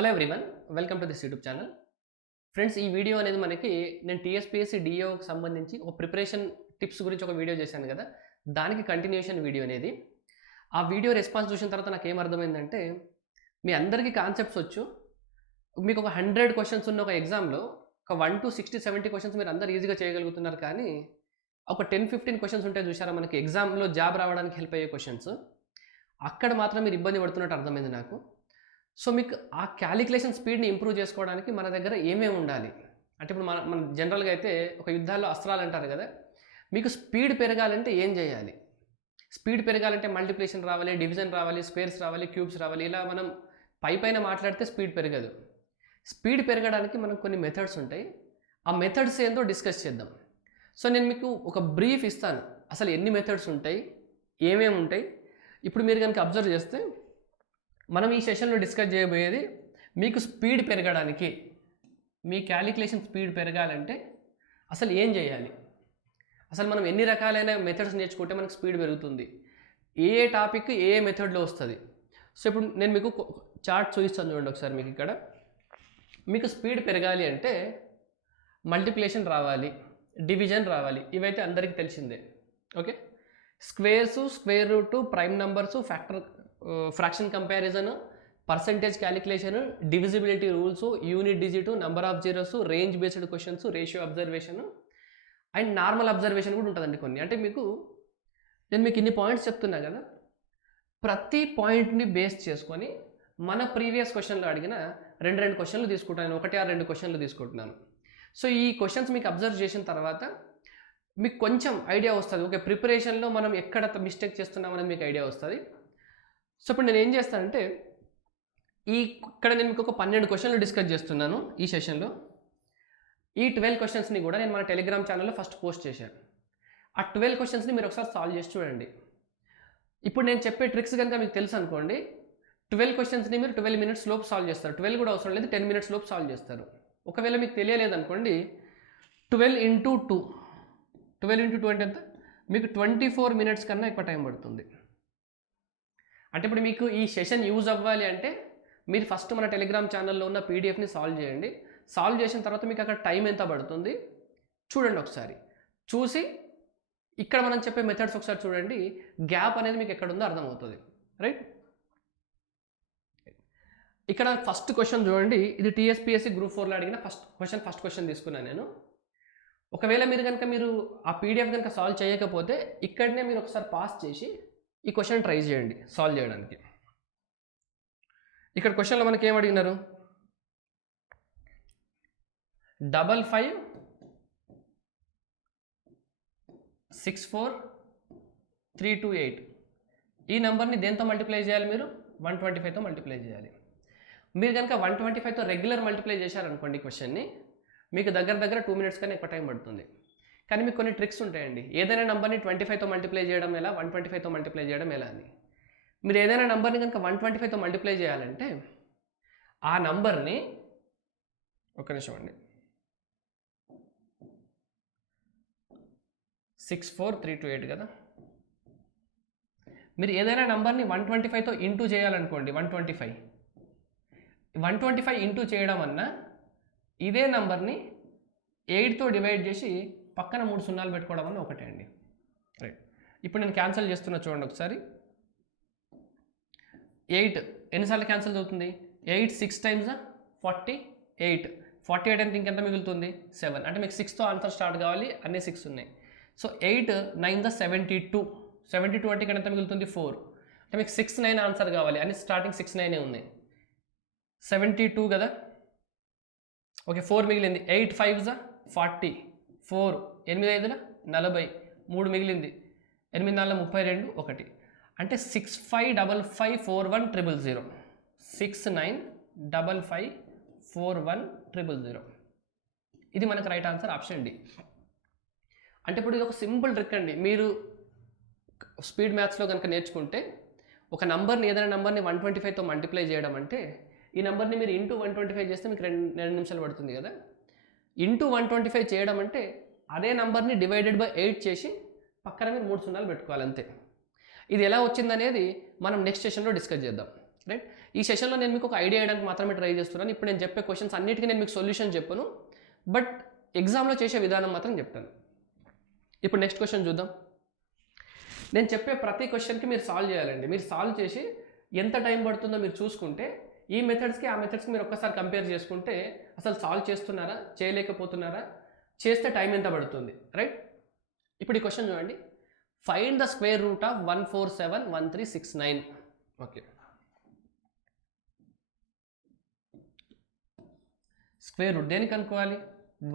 Hello everyone, welcome to this YouTube channel. Friends, ఈ video అనేది మనకి నేను టీఎస్పీఎస్సీ డిఓకి సంబంధించి ఒక ప్రిపరేషన్ టిప్స్ గురించి ఒక వీడియో చేశాను కదా, దానికి కంటిన్యూషన్ వీడియో అనేది. ఆ వీడియో రెస్పాన్స్ చూసిన తర్వాత నాకు ఏమర్థమైందంటే, మీ అందరికీ కాన్సెప్ట్స్ వచ్చు. మీకు ఒక 100 క్వశ్చన్స్ ఉన్న ఒక ఎగ్జామ్లో ఒక 1 to 60, 70 క్వశ్చన్స్ మీరు అందరు ఈజీగా చేయగలుగుతున్నారు. కానీ ఒక 10-15 క్వశ్చన్స్ ఉంటాయి చూసారా, మనకి ఎగ్జామ్లో జాబ్ రావడానికి హెల్ప్ అయ్యే క్వశ్చన్స్, అక్కడ మాత్రం మీరు ఇబ్బంది పడుతున్నట్టు అర్థమైంది నాకు. సో మీకు ఆ క్యాలిక్యులేషన్ స్పీడ్ని ఇంప్రూవ్ చేసుకోవడానికి మన దగ్గర ఏమేమి ఉండాలి అంటే, ఇప్పుడు మన జనరల్గా అయితే ఒక యుద్ధాల్లో అస్త్రాలు అంటారు కదా, మీకు స్పీడ్ పెరగాలంటే ఏం చేయాలి? స్పీడ్ పెరగాలంటే మల్టిప్లికేషన్ రావాలి, డివిజన్ రావాలి, స్క్వేర్స్ రావాలి, క్యూబ్స్ రావాలి. ఇలా మనం పైన మాట్లాడితే స్పీడ్ పెరగదు. స్పీడ్ పెరగడానికి మనకు కొన్ని మెథడ్స్ ఉంటాయి. ఆ మెథడ్స్ ఏందో డిస్కస్ చేద్దాం. సో నేను మీకు ఒక బ్రీఫ్ ఇస్తాను, అసలు ఎన్ని మెథడ్స్ ఉంటాయి, ఏమేమి ఉంటాయి. ఇప్పుడు మీరు కనుక అబ్జర్వ్ చేస్తే, మనం ఈ సెషన్లో డిస్కస్ చేయబోయేది మీకు స్పీడ్ పెరగడానికి, మీ క్యాలిక్యులేషన్ స్పీడ్ పెరగాలంటే అసలు ఏం చేయాలి, అసలు మనం ఎన్ని రకాలైన మెథడ్స్ నేర్చుకుంటే మనకు స్పీడ్ పెరుగుతుంది, ఏ టాపిక్ ఏ మెథడ్లో వస్తుంది. సో ఇప్పుడు నేను మీకు చార్ట్ చూపిస్తాను చూడండి ఒకసారి. మీకు ఇక్కడ మీకు స్పీడ్ పెరగాలి అంటే మల్టిప్లికేషన్ రావాలి, డివిజన్ రావాలి, ఇవైతే అందరికీ తెలిసిందే. Okay, squares, square root, prime numbers, fraction comparison, percentage calculation, divisibility rules, unit digit, number of zeros, range based questions, ratio observation and normal observation కూడా ఉంటుందండి కొన్ని. అంటే నేను మీకు ఇన్ని పాయింట్స్ చెప్తున్నా కదా, ప్రతి పాయింట్ని బేస్ చేసుకొని మన ప్రీవియస్ క్వశ్చన్లో అడిగిన రెండు క్వశ్చన్లు తీసుకుంటాను, 1 or 2 క్వశ్చన్లు తీసుకుంటున్నాను. సో ఈ క్వశ్చన్స్ మీకు అబ్జర్వ్ చేసిన తర్వాత మీకు కొంచెం ఐడియా వస్తుంది. ఓకే, ప్రిపరేషన్లో మనం ఎక్కడ మిస్టేక్ చేస్తున్నాం అనేది మీకు ఐడియా వస్తుంది. సో ఇప్పుడు నేను ఏం చేస్తానంటే, ఇక్కడ నేను మీకు ఒక 12 క్వశ్చన్లు డిస్కస్ చేస్తున్నాను ఈ సెషన్లో. ఈ 12 క్వశ్చన్స్ని కూడా నేను మన టెలిగ్రామ్ ఛానల్లో ఫస్ట్ పోస్ట్ చేశాను. ఆ 12 క్వశ్చన్స్ని మీరు ఒకసారి సాల్వ్ చేసి చూడండి. ఇప్పుడు నేను చెప్పే ట్రిక్స్ కనుక మీకు తెలుసు అనుకోండి, 12 క్వశ్చన్స్ని మీరు 12 minutes లోపు సాల్వ్ చేస్తారు. 12 కూడా అవసరం లేదు, 10 minutes లోపు సాల్వ్ చేస్తారు. ఒకవేళ మీకు తెలియలేదు అనుకోండి, 12 into 2 అంటే ఎంత? మీకు 24 minutes కన్నా ఎక్కువ టైం పడుతుంది. అంటే ఇప్పుడు మీకు ఈ సెషన్ యూజ్ అవ్వాలి అంటే మీరు ఫస్ట్ మన టెలిగ్రామ్ ఛానల్లో ఉన్న పీడిఎఫ్ని సాల్వ్ చేయండి. సాల్వ్ చేసిన తర్వాత మీకు అక్కడ టైం ఎంత పడుతుంది చూడండి. ఒకసారి చూసి ఇక్కడ మనం చెప్పే మెథడ్స్ ఒకసారి చూడండి, గ్యాప్ అనేది మీకు ఎక్కడ ఉందో అర్థమవుతుంది. రైట్, ఇక్కడ ఫస్ట్ క్వశ్చన్ చూడండి. ఇది టీఎస్పీఎస్సీ గ్రూప్ 4లో అడిగిన ఫస్ట్ క్వశ్చన్ తీసుకున్నాను నేను. ఒకవేళ మీరు ఆ పీడిఎఫ్ కనుక సాల్వ్ చేయకపోతే ఇక్కడనే మీరు ఒకసారి పాస్ చేసి ఈ క్వశ్చన్ ట్రై చేయండి సాల్వ్ చేయడానికి. ఇక్కడ క్వశ్చన్లో మనకి ఏం అడిగినారు? 55 64 328 ఈ నెంబర్ని దేంతో మల్టిప్లై చేయాలి? మీరు 125తో మల్టిప్లై చేయాలి. మీరు కనుక 125తో రెగ్యులర్ మల్టిప్లై చేశారనుకోండి క్వశ్చన్ని, మీకు దగ్గర 2 minutes కన్నా ఎక్కువ టైం పడుతుంది. కానీ మీకు కొన్ని ట్రిక్స్ ఉంటాయండి. ఏదైనా నెంబర్ని 25తో మల్టిప్లై చేయడం ఎలా, 125తో మల్టిప్లై చేయడం ఎలా అని. మీరు ఏదైనా నెంబర్ని కనుక 125తో మల్టిప్లై చేయాలంటే ఆ నంబర్ని, ఒక్క నిమిషం అండి, 64328 కదా. మీరు ఏదైనా నెంబర్ని 125తో ఇంటూ చేయాలనుకోండి, 125 ఇంటూ చేయడం అన్నా ఇదే నెంబర్ని 8తో డివైడ్ చేసి పక్కన 3 సున్నాలు పెట్టుకోవడం అన్న ఒకటే అండి. రైట్, ఇప్పుడు నేను క్యాన్సిల్ చేస్తున్నా చూడండి ఒకసారి. 8 ఎన్నిసార్లు క్యాన్సిల్ అవుతుంది? 8 6 times 48. 48 అంటే ఇంకెంత మిగులుతుంది? 7. అంటే మీకు 6తో ఆన్సర్ స్టార్ట్ కావాలి, అన్నీ 6 ఉన్నాయి. సో 8 9 72. 72 అంటే ఇక్కడ ఎంత మిగులుతుంది? 4. అంటే మీకు 6 9 ఆన్సర్ కావాలి, అన్ని స్టార్టింగ్ 6 9 ఉన్నాయి. 72 కదా. ఓకే, 4 మిగిలింది. 8 5s 40, 4 8 5 40, 3 మిగిలింది, 8 4 32, 1. అంటే 65554100. 69554100. ఇది మనకు రైట్ ఆన్సర్, ఆప్షన్ డి. అంటే ఇప్పుడు ఇది ఒక సింపుల్ ట్రిక్ అండి. మీరు స్పీడ్ మ్యాథ్స్లో కనుక నేర్చుకుంటే, ఒక నంబర్ని ఏదైనా నెంబర్ని 125తో మల్టిప్లై చేయడం అంటే, ఈ నెంబర్ని మీరు ఇంటూ 125 చేస్తే మీకు 2 నిమిషాలు పడుతుంది కదా. ఇంటూ 125 చేయడం అంటే అదే నెంబర్ని డివైడెడ్ బై 8 చేసి పక్కన మీరు 3 సున్నాలు పెట్టుకోవాలి, అంతే. ఇది ఎలా వచ్చిందనేది మనం నెక్స్ట్ సెషన్లో డిస్కస్ చేద్దాం. రైట్. ఈ సెషన్లో నేను మీకు ఒక ఐడియా ఇవ్వడానికి మాత్రమే ట్రై చేస్తున్నాను. ఇప్పుడు నేను చెప్పే క్వశ్చన్స్ అన్నిటికీ నేను మీకు సొల్యూషన్ చెప్పను, బట్ ఎగ్జామ్లో చేసే విధానం మాత్రం చెప్తాను. ఇప్పుడు నెక్స్ట్ క్వశ్చన్ చూద్దాం. నేను చెప్పే ప్రతి క్వశ్చన్కి మీరు సాల్వ్ చేయాలండి. మీరు సాల్వ్ చేసి ఎంత టైం పడుతుందో మీరు చూసుకుంటే ఈ మెథడ్స్కి ఆ మెథడ్స్కి మీరు ఒక్కసారి కంపేర్ చేసుకుంటే అసలు సాల్వ్ చేస్తున్నారా, చేయలేకపోతున్నారా, చేస్తే టైం ఎంత పడుతుంది, రైట్. ఇప్పుడు ఈ క్వశ్చన్ చూడండి. Find the square root of 1471369. Okay, square root దేనికి అనుకోవాలి?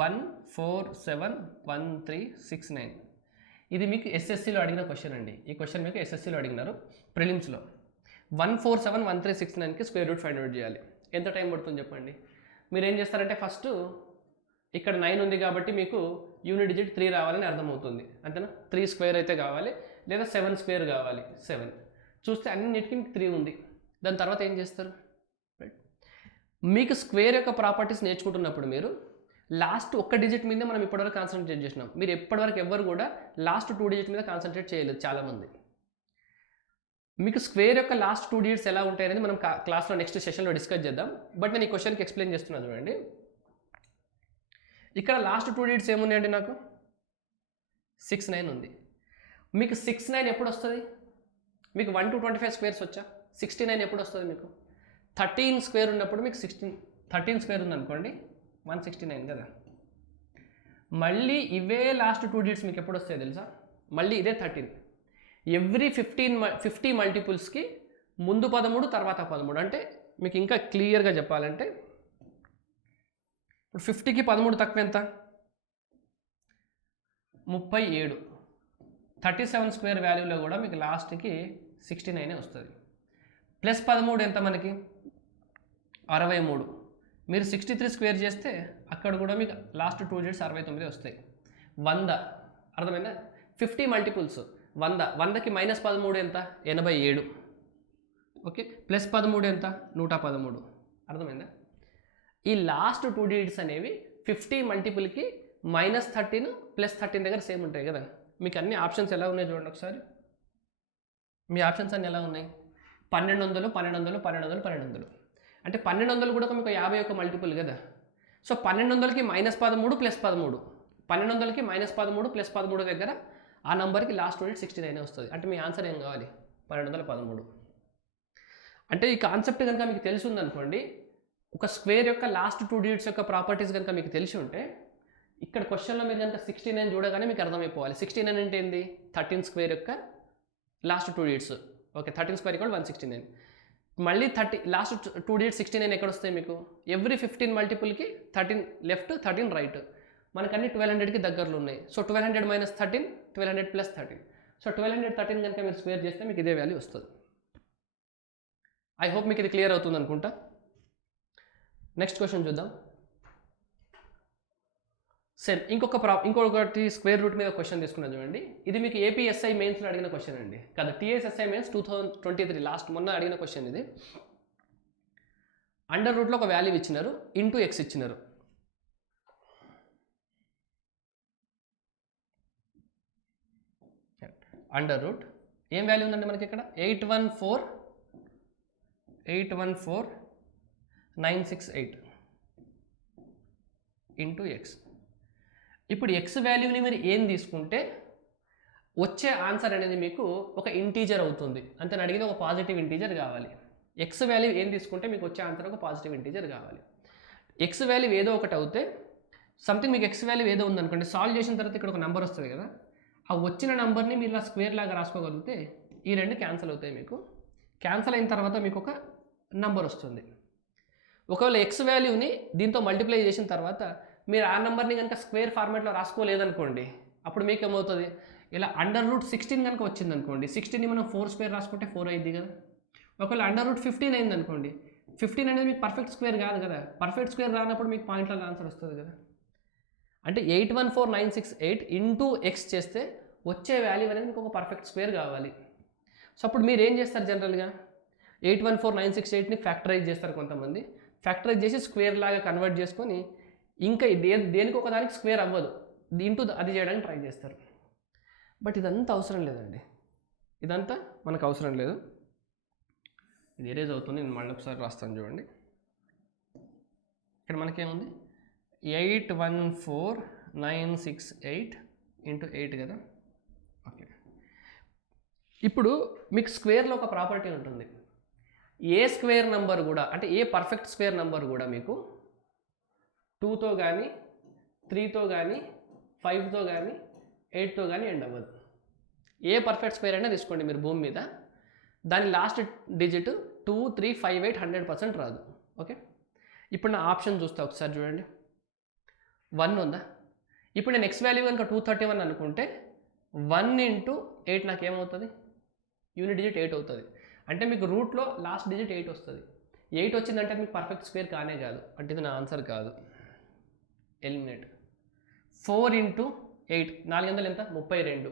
1471369. ఇది మీకు ఎస్ఎస్సిలో అడిగిన క్వశ్చన్ అండి. ఈ క్వశ్చన్ మీకు ఎస్ఎస్సిలో అడిగినారు ప్రిలిమ్స్లో. 1471369కి స్క్వేర్ రూట్ ఫైండ్ అవుట్ చేయాలి. ఎంత టైం పడుతుంది చెప్పండి. మీరు ఏం చేస్తారంటే ఫస్ట్ ఇక్కడ 9 ఉంది కాబట్టి మీకు యూనిట్ డిజిట్ 3 రావాలని అర్థమవుతుంది, అంతేనా? 3 స్క్వేర్ అయితే కావాలి, లేదా 7 స్క్వేర్ కావాలి. 7 చూస్తే అన్నిటికీ మీకు 3 ఉంది. దాని తర్వాత ఏం చేస్తారు? రైట్. మీకు స్క్వేర్ యొక్క ప్రాపర్టీస్ నేర్చుకుంటున్నప్పుడు మీరు లాస్ట్ ఒక్క డిజిట్ మీదే మనం ఇప్పటివరకు కాన్సన్ట్రేట్ చేసినాం. మీరు ఎప్పటివరకు ఎవ్వరు కూడా లాస్ట్ 2 డిజిట్ మీద కాన్సన్ట్రేట్ చేయలేదు చాలామంది. మీకు స్క్వేర్ యొక్క లాస్ట్ 2 డిజిట్స్ ఎలా ఉంటాయి అనేది మనం క్లాస్లో నెక్స్ట్ సెషన్లో డిస్కస్ చేద్దాం. బట్ నేను ఈ క్వశ్చన్కి ఎక్స్ప్లెయిన్ చేస్తున్నాను చూడండి. ఇక్కడ లాస్ట్ 2 డిజిట్స్ ఏమున్నాయండి? నాకు 69 ఉంది. మీకు 69 ఎప్పుడు వస్తుంది? మీకు 1 to 25 స్క్వేర్స్ వచ్చా? 69 ఎప్పుడు వస్తుంది? మీకు 13 స్క్వేర్ ఉన్నప్పుడు మీకు 13 స్క్వేర్ ఉంది అనుకోండి, 169 కదా. మళ్ళీ ఇవే లాస్ట్ 2 డిజిట్స్ మీకు ఎప్పుడు వస్తాయి తెలుసా? మళ్ళీ ఇదే 13. ఎవ్రీ 50 మల్టిపుల్స్కి ముందు 13 తర్వాత 13. అంటే మీకు ఇంకా క్లియర్గా చెప్పాలంటే ఇప్పుడు 50కి 13 తక్కువ ఎంత? 37. 37 స్క్వేర్ వాల్యూలో కూడా మీకు లాస్ట్కి 69 వస్తుంది. ప్లస్ 13 ఎంత మనకి? 63. మీరు 63 స్క్వేర్ చేస్తే అక్కడ కూడా మీకు లాస్ట్ 2 డిజిట్స్ 69 వస్తాయి. 100. అర్థమైందా? 50 మల్టిపుల్స్ 100. 100కి -13 ఎంత? 87. ఓకే, ప్లస్ 13 ఎంత? 113. అర్థమైందా? ఈ లాస్ట్ 2 డిజిట్స్ అనేవి 50 మల్టిపుల్కి -13 ప్లస్ 13 దగ్గర సేమ్ ఉంటాయి కదా. మీకు అన్ని ఆప్షన్స్ ఎలా ఉన్నాయి చూడండి ఒకసారి. మీ ఆప్షన్స్ అన్నీ ఎలా ఉన్నాయి? 1200, 1200, 1200, 1200. అంటే 1200 కూడా మీకు 51 మల్టిపుల్ కదా. సో 1200కి -13 ప్లస్ 13, 1200కి -13 ప్లస్ 13 దగ్గర ఆ నెంబర్కి లాస్ట్ డిజిట్ 69 వస్తుంది. అంటే మీ ఆన్సర్ ఏం కావాలి? 1213. అంటే ఈ కాన్సెప్ట్ కనుక మీకు తెలిసి ఉందనుకోండి, ఒక స్క్వేర్ యొక్క లాస్ట్ 2 డిజిట్స్ యొక్క ప్రాపర్టీస్ కనుక మీకు తెలిసి ఉంటే ఇక్కడ క్వశ్చన్లో మీరు కనుక 69 చూడగానే మీకు అర్థమైపోవాలి. 69 అంటే ఏంది? 13 స్క్వేర్ యొక్క లాస్ట్ 2 డిజిట్స్. Okay, 13 square = 169. మళ్ళీ లాస్ట్ 2 డిజిట్స్ 69 ఎక్కడ వస్తాయి మీకు? Every 15 మల్టిపుల్కి 13 left, 13 right. మనకు అన్ని 1200కి దగ్గరలో ఉన్నాయి. సో 1200 - 13, 1200 + 13. సో 1213 కనుక మీరు స్క్వేర్ చేస్తే మీకు ఇదే వాల్యూ వస్తుంది. ఐ హోప్ మీకు ఇది క్లియర్ అవుతుంది అనుకుంటా. నెక్స్ట్ క్వశ్చన్ చూద్దాం. సేమ్ ఇంకొకటి స్క్వేర్ రూట్ మీద క్వశ్చన్ తీసుకున్నాం చూడండి. ఇది మీకు ఏపీఎస్ఐ మెయిన్స్లో అడిగిన క్వశ్చన్ అండి, కదా. టీఎస్ఎస్ఐ మెయిన్స్ 2023 లాస్ట్ మొన్న అడిగిన క్వశ్చన్ ఇది. అండర్ రూట్లో ఒక వాల్యూ ఇచ్చినారు, ఇంటూ ఎక్స్ ఇచ్చినారు. అండర్ రూట్ ఏం వాల్యూ ఉందండి మనకి ఇక్కడ? 814,968 ఇంటూ ఎక్స్. ఇప్పుడు ఎక్స్ వాల్యూని మీరు ఏం తీసుకుంటే వచ్చే ఆన్సర్ అనేది మీకు ఒక ఇంటీజర్ అవుతుంది. అంతే అడిగితే ఒక పాజిటివ్ ఇంటీజర్ కావాలి. ఎక్స్ వాల్యూ ఏం తీసుకుంటే మీకు వచ్చే ఆన్సర్ ఒక పాజిటివ్ ఇంటీజర్ కావాలి. ఎక్స్ వాల్యూ ఏదో ఒకటి అవుతే సంథింగ్ మీకు ఎక్స్ వాల్యూ ఏదో ఉందనుకోండి, సాల్వ్ చేసిన తర్వాత ఇక్కడ ఒక నెంబర్ వస్తుంది కదా. ఆ వచ్చిన నెంబర్ని మీరు ఇలా స్క్వేర్ లాగా రాసుకోగలిగితే ఈ రెండు క్యాన్సిల్ అవుతాయి. మీకు క్యాన్సిల్ అయిన తర్వాత మీకు ఒక నెంబర్ వస్తుంది. ఒకవేళ ఎక్స్ వాల్యూని దీంతో మల్టిప్లై చేసిన తర్వాత మీరు ఆ నెంబర్ని కనుక స్క్వేర్ ఫార్మాట్లో రాసుకోలేదనుకోండి, అప్పుడు మీకు ఏమవుతుంది? ఇలా అండర్ రూట్ 16 కనుక వచ్చింది అనుకోండి, 16ని మనం 4 స్క్వేర్ రాసుకుంటే 4 అయింది కదా. ఒకవేళ అండర్ రూట్ 15 అయింది అనుకోండి, 15 అనేది మీకు పర్ఫెక్ట్ స్క్వేర్ కాదు కదా. పర్ఫెక్ట్ స్క్వేర్ రానప్పుడు మీకు పాయింట్లలో ఆన్సర్ వస్తుంది కదా. అంటే 814,968 ఇంటూ ఎక్స్ చేస్తే వచ్చే వాల్యూ అనేది మీకు ఒక పర్ఫెక్ట్ స్క్వేర్ కావాలి. సో అప్పుడు మీరు ఏం చేస్తారు? జనరల్గా 814,968ని ఫ్యాక్టరైజ్ చేస్తారు కొంతమంది. ఫ్యాక్టరైజ్ చేసి స్క్వేర్ లాగా కన్వర్ట్ చేసుకొని ఇంకా దేనికి ఒకదానికి స్క్వేర్ అవ్వదు, ఇంటూ అది చేయడానికి ట్రై చేస్తారు. బట్ ఇదంతా అవసరం లేదండి, ఇదంతా మనకు అవసరం లేదు. ఇది ఎరేజ్ అవుతుంది, నేను మళ్ళీ ఒకసారి రాస్తాను చూడండి. ఇక్కడ మనకేముంది 814968 ఇంటూ 8 కదా. ఓకే, ఇప్పుడు మీకు స్క్వేర్లో ఒక ప్రాపర్టీ ఉంటుంది. ఏ స్క్వేర్ నెంబర్ కూడా, అంటే ఏ పర్ఫెక్ట్ స్క్వేర్ నెంబర్ కూడా మీకు 2తో కానీ 3తో కానీ 5తో కానీ 8తో కానీ ఎండ్ అవ్వదు. ఏ పర్ఫెక్ట్ స్క్వేర్ అయినా తీసుకోండి మీరు భూమి మీద, దాని లాస్ట్ డిజిట్ 2, 3, 5, 8 100% రాదు. ఓకే, ఇప్పుడు నా ఆప్షన్ చూస్తా ఒకసారి చూడండి. 1 ఉందా? ఇప్పుడు నేను ఎక్స్ వాల్యూ కనుక 231 అనుకుంటే 1 ఇంటూ 8 నాకు ఏమవుతుంది? యూనిట్ డిజిట్ 8 అవుతుంది. అంటే మీకు రూట్లో లాస్ట్ డిజిట్ 8 వస్తుంది. 8 వచ్చిందంటే మీకు పర్ఫెక్ట్ స్క్వేర్ కానే కాదు, అంటే ఇది నా ఆన్సర్ కాదు. ఎలిమినేట్. 4 ఇంటూ 8 400 ఎంత? 32.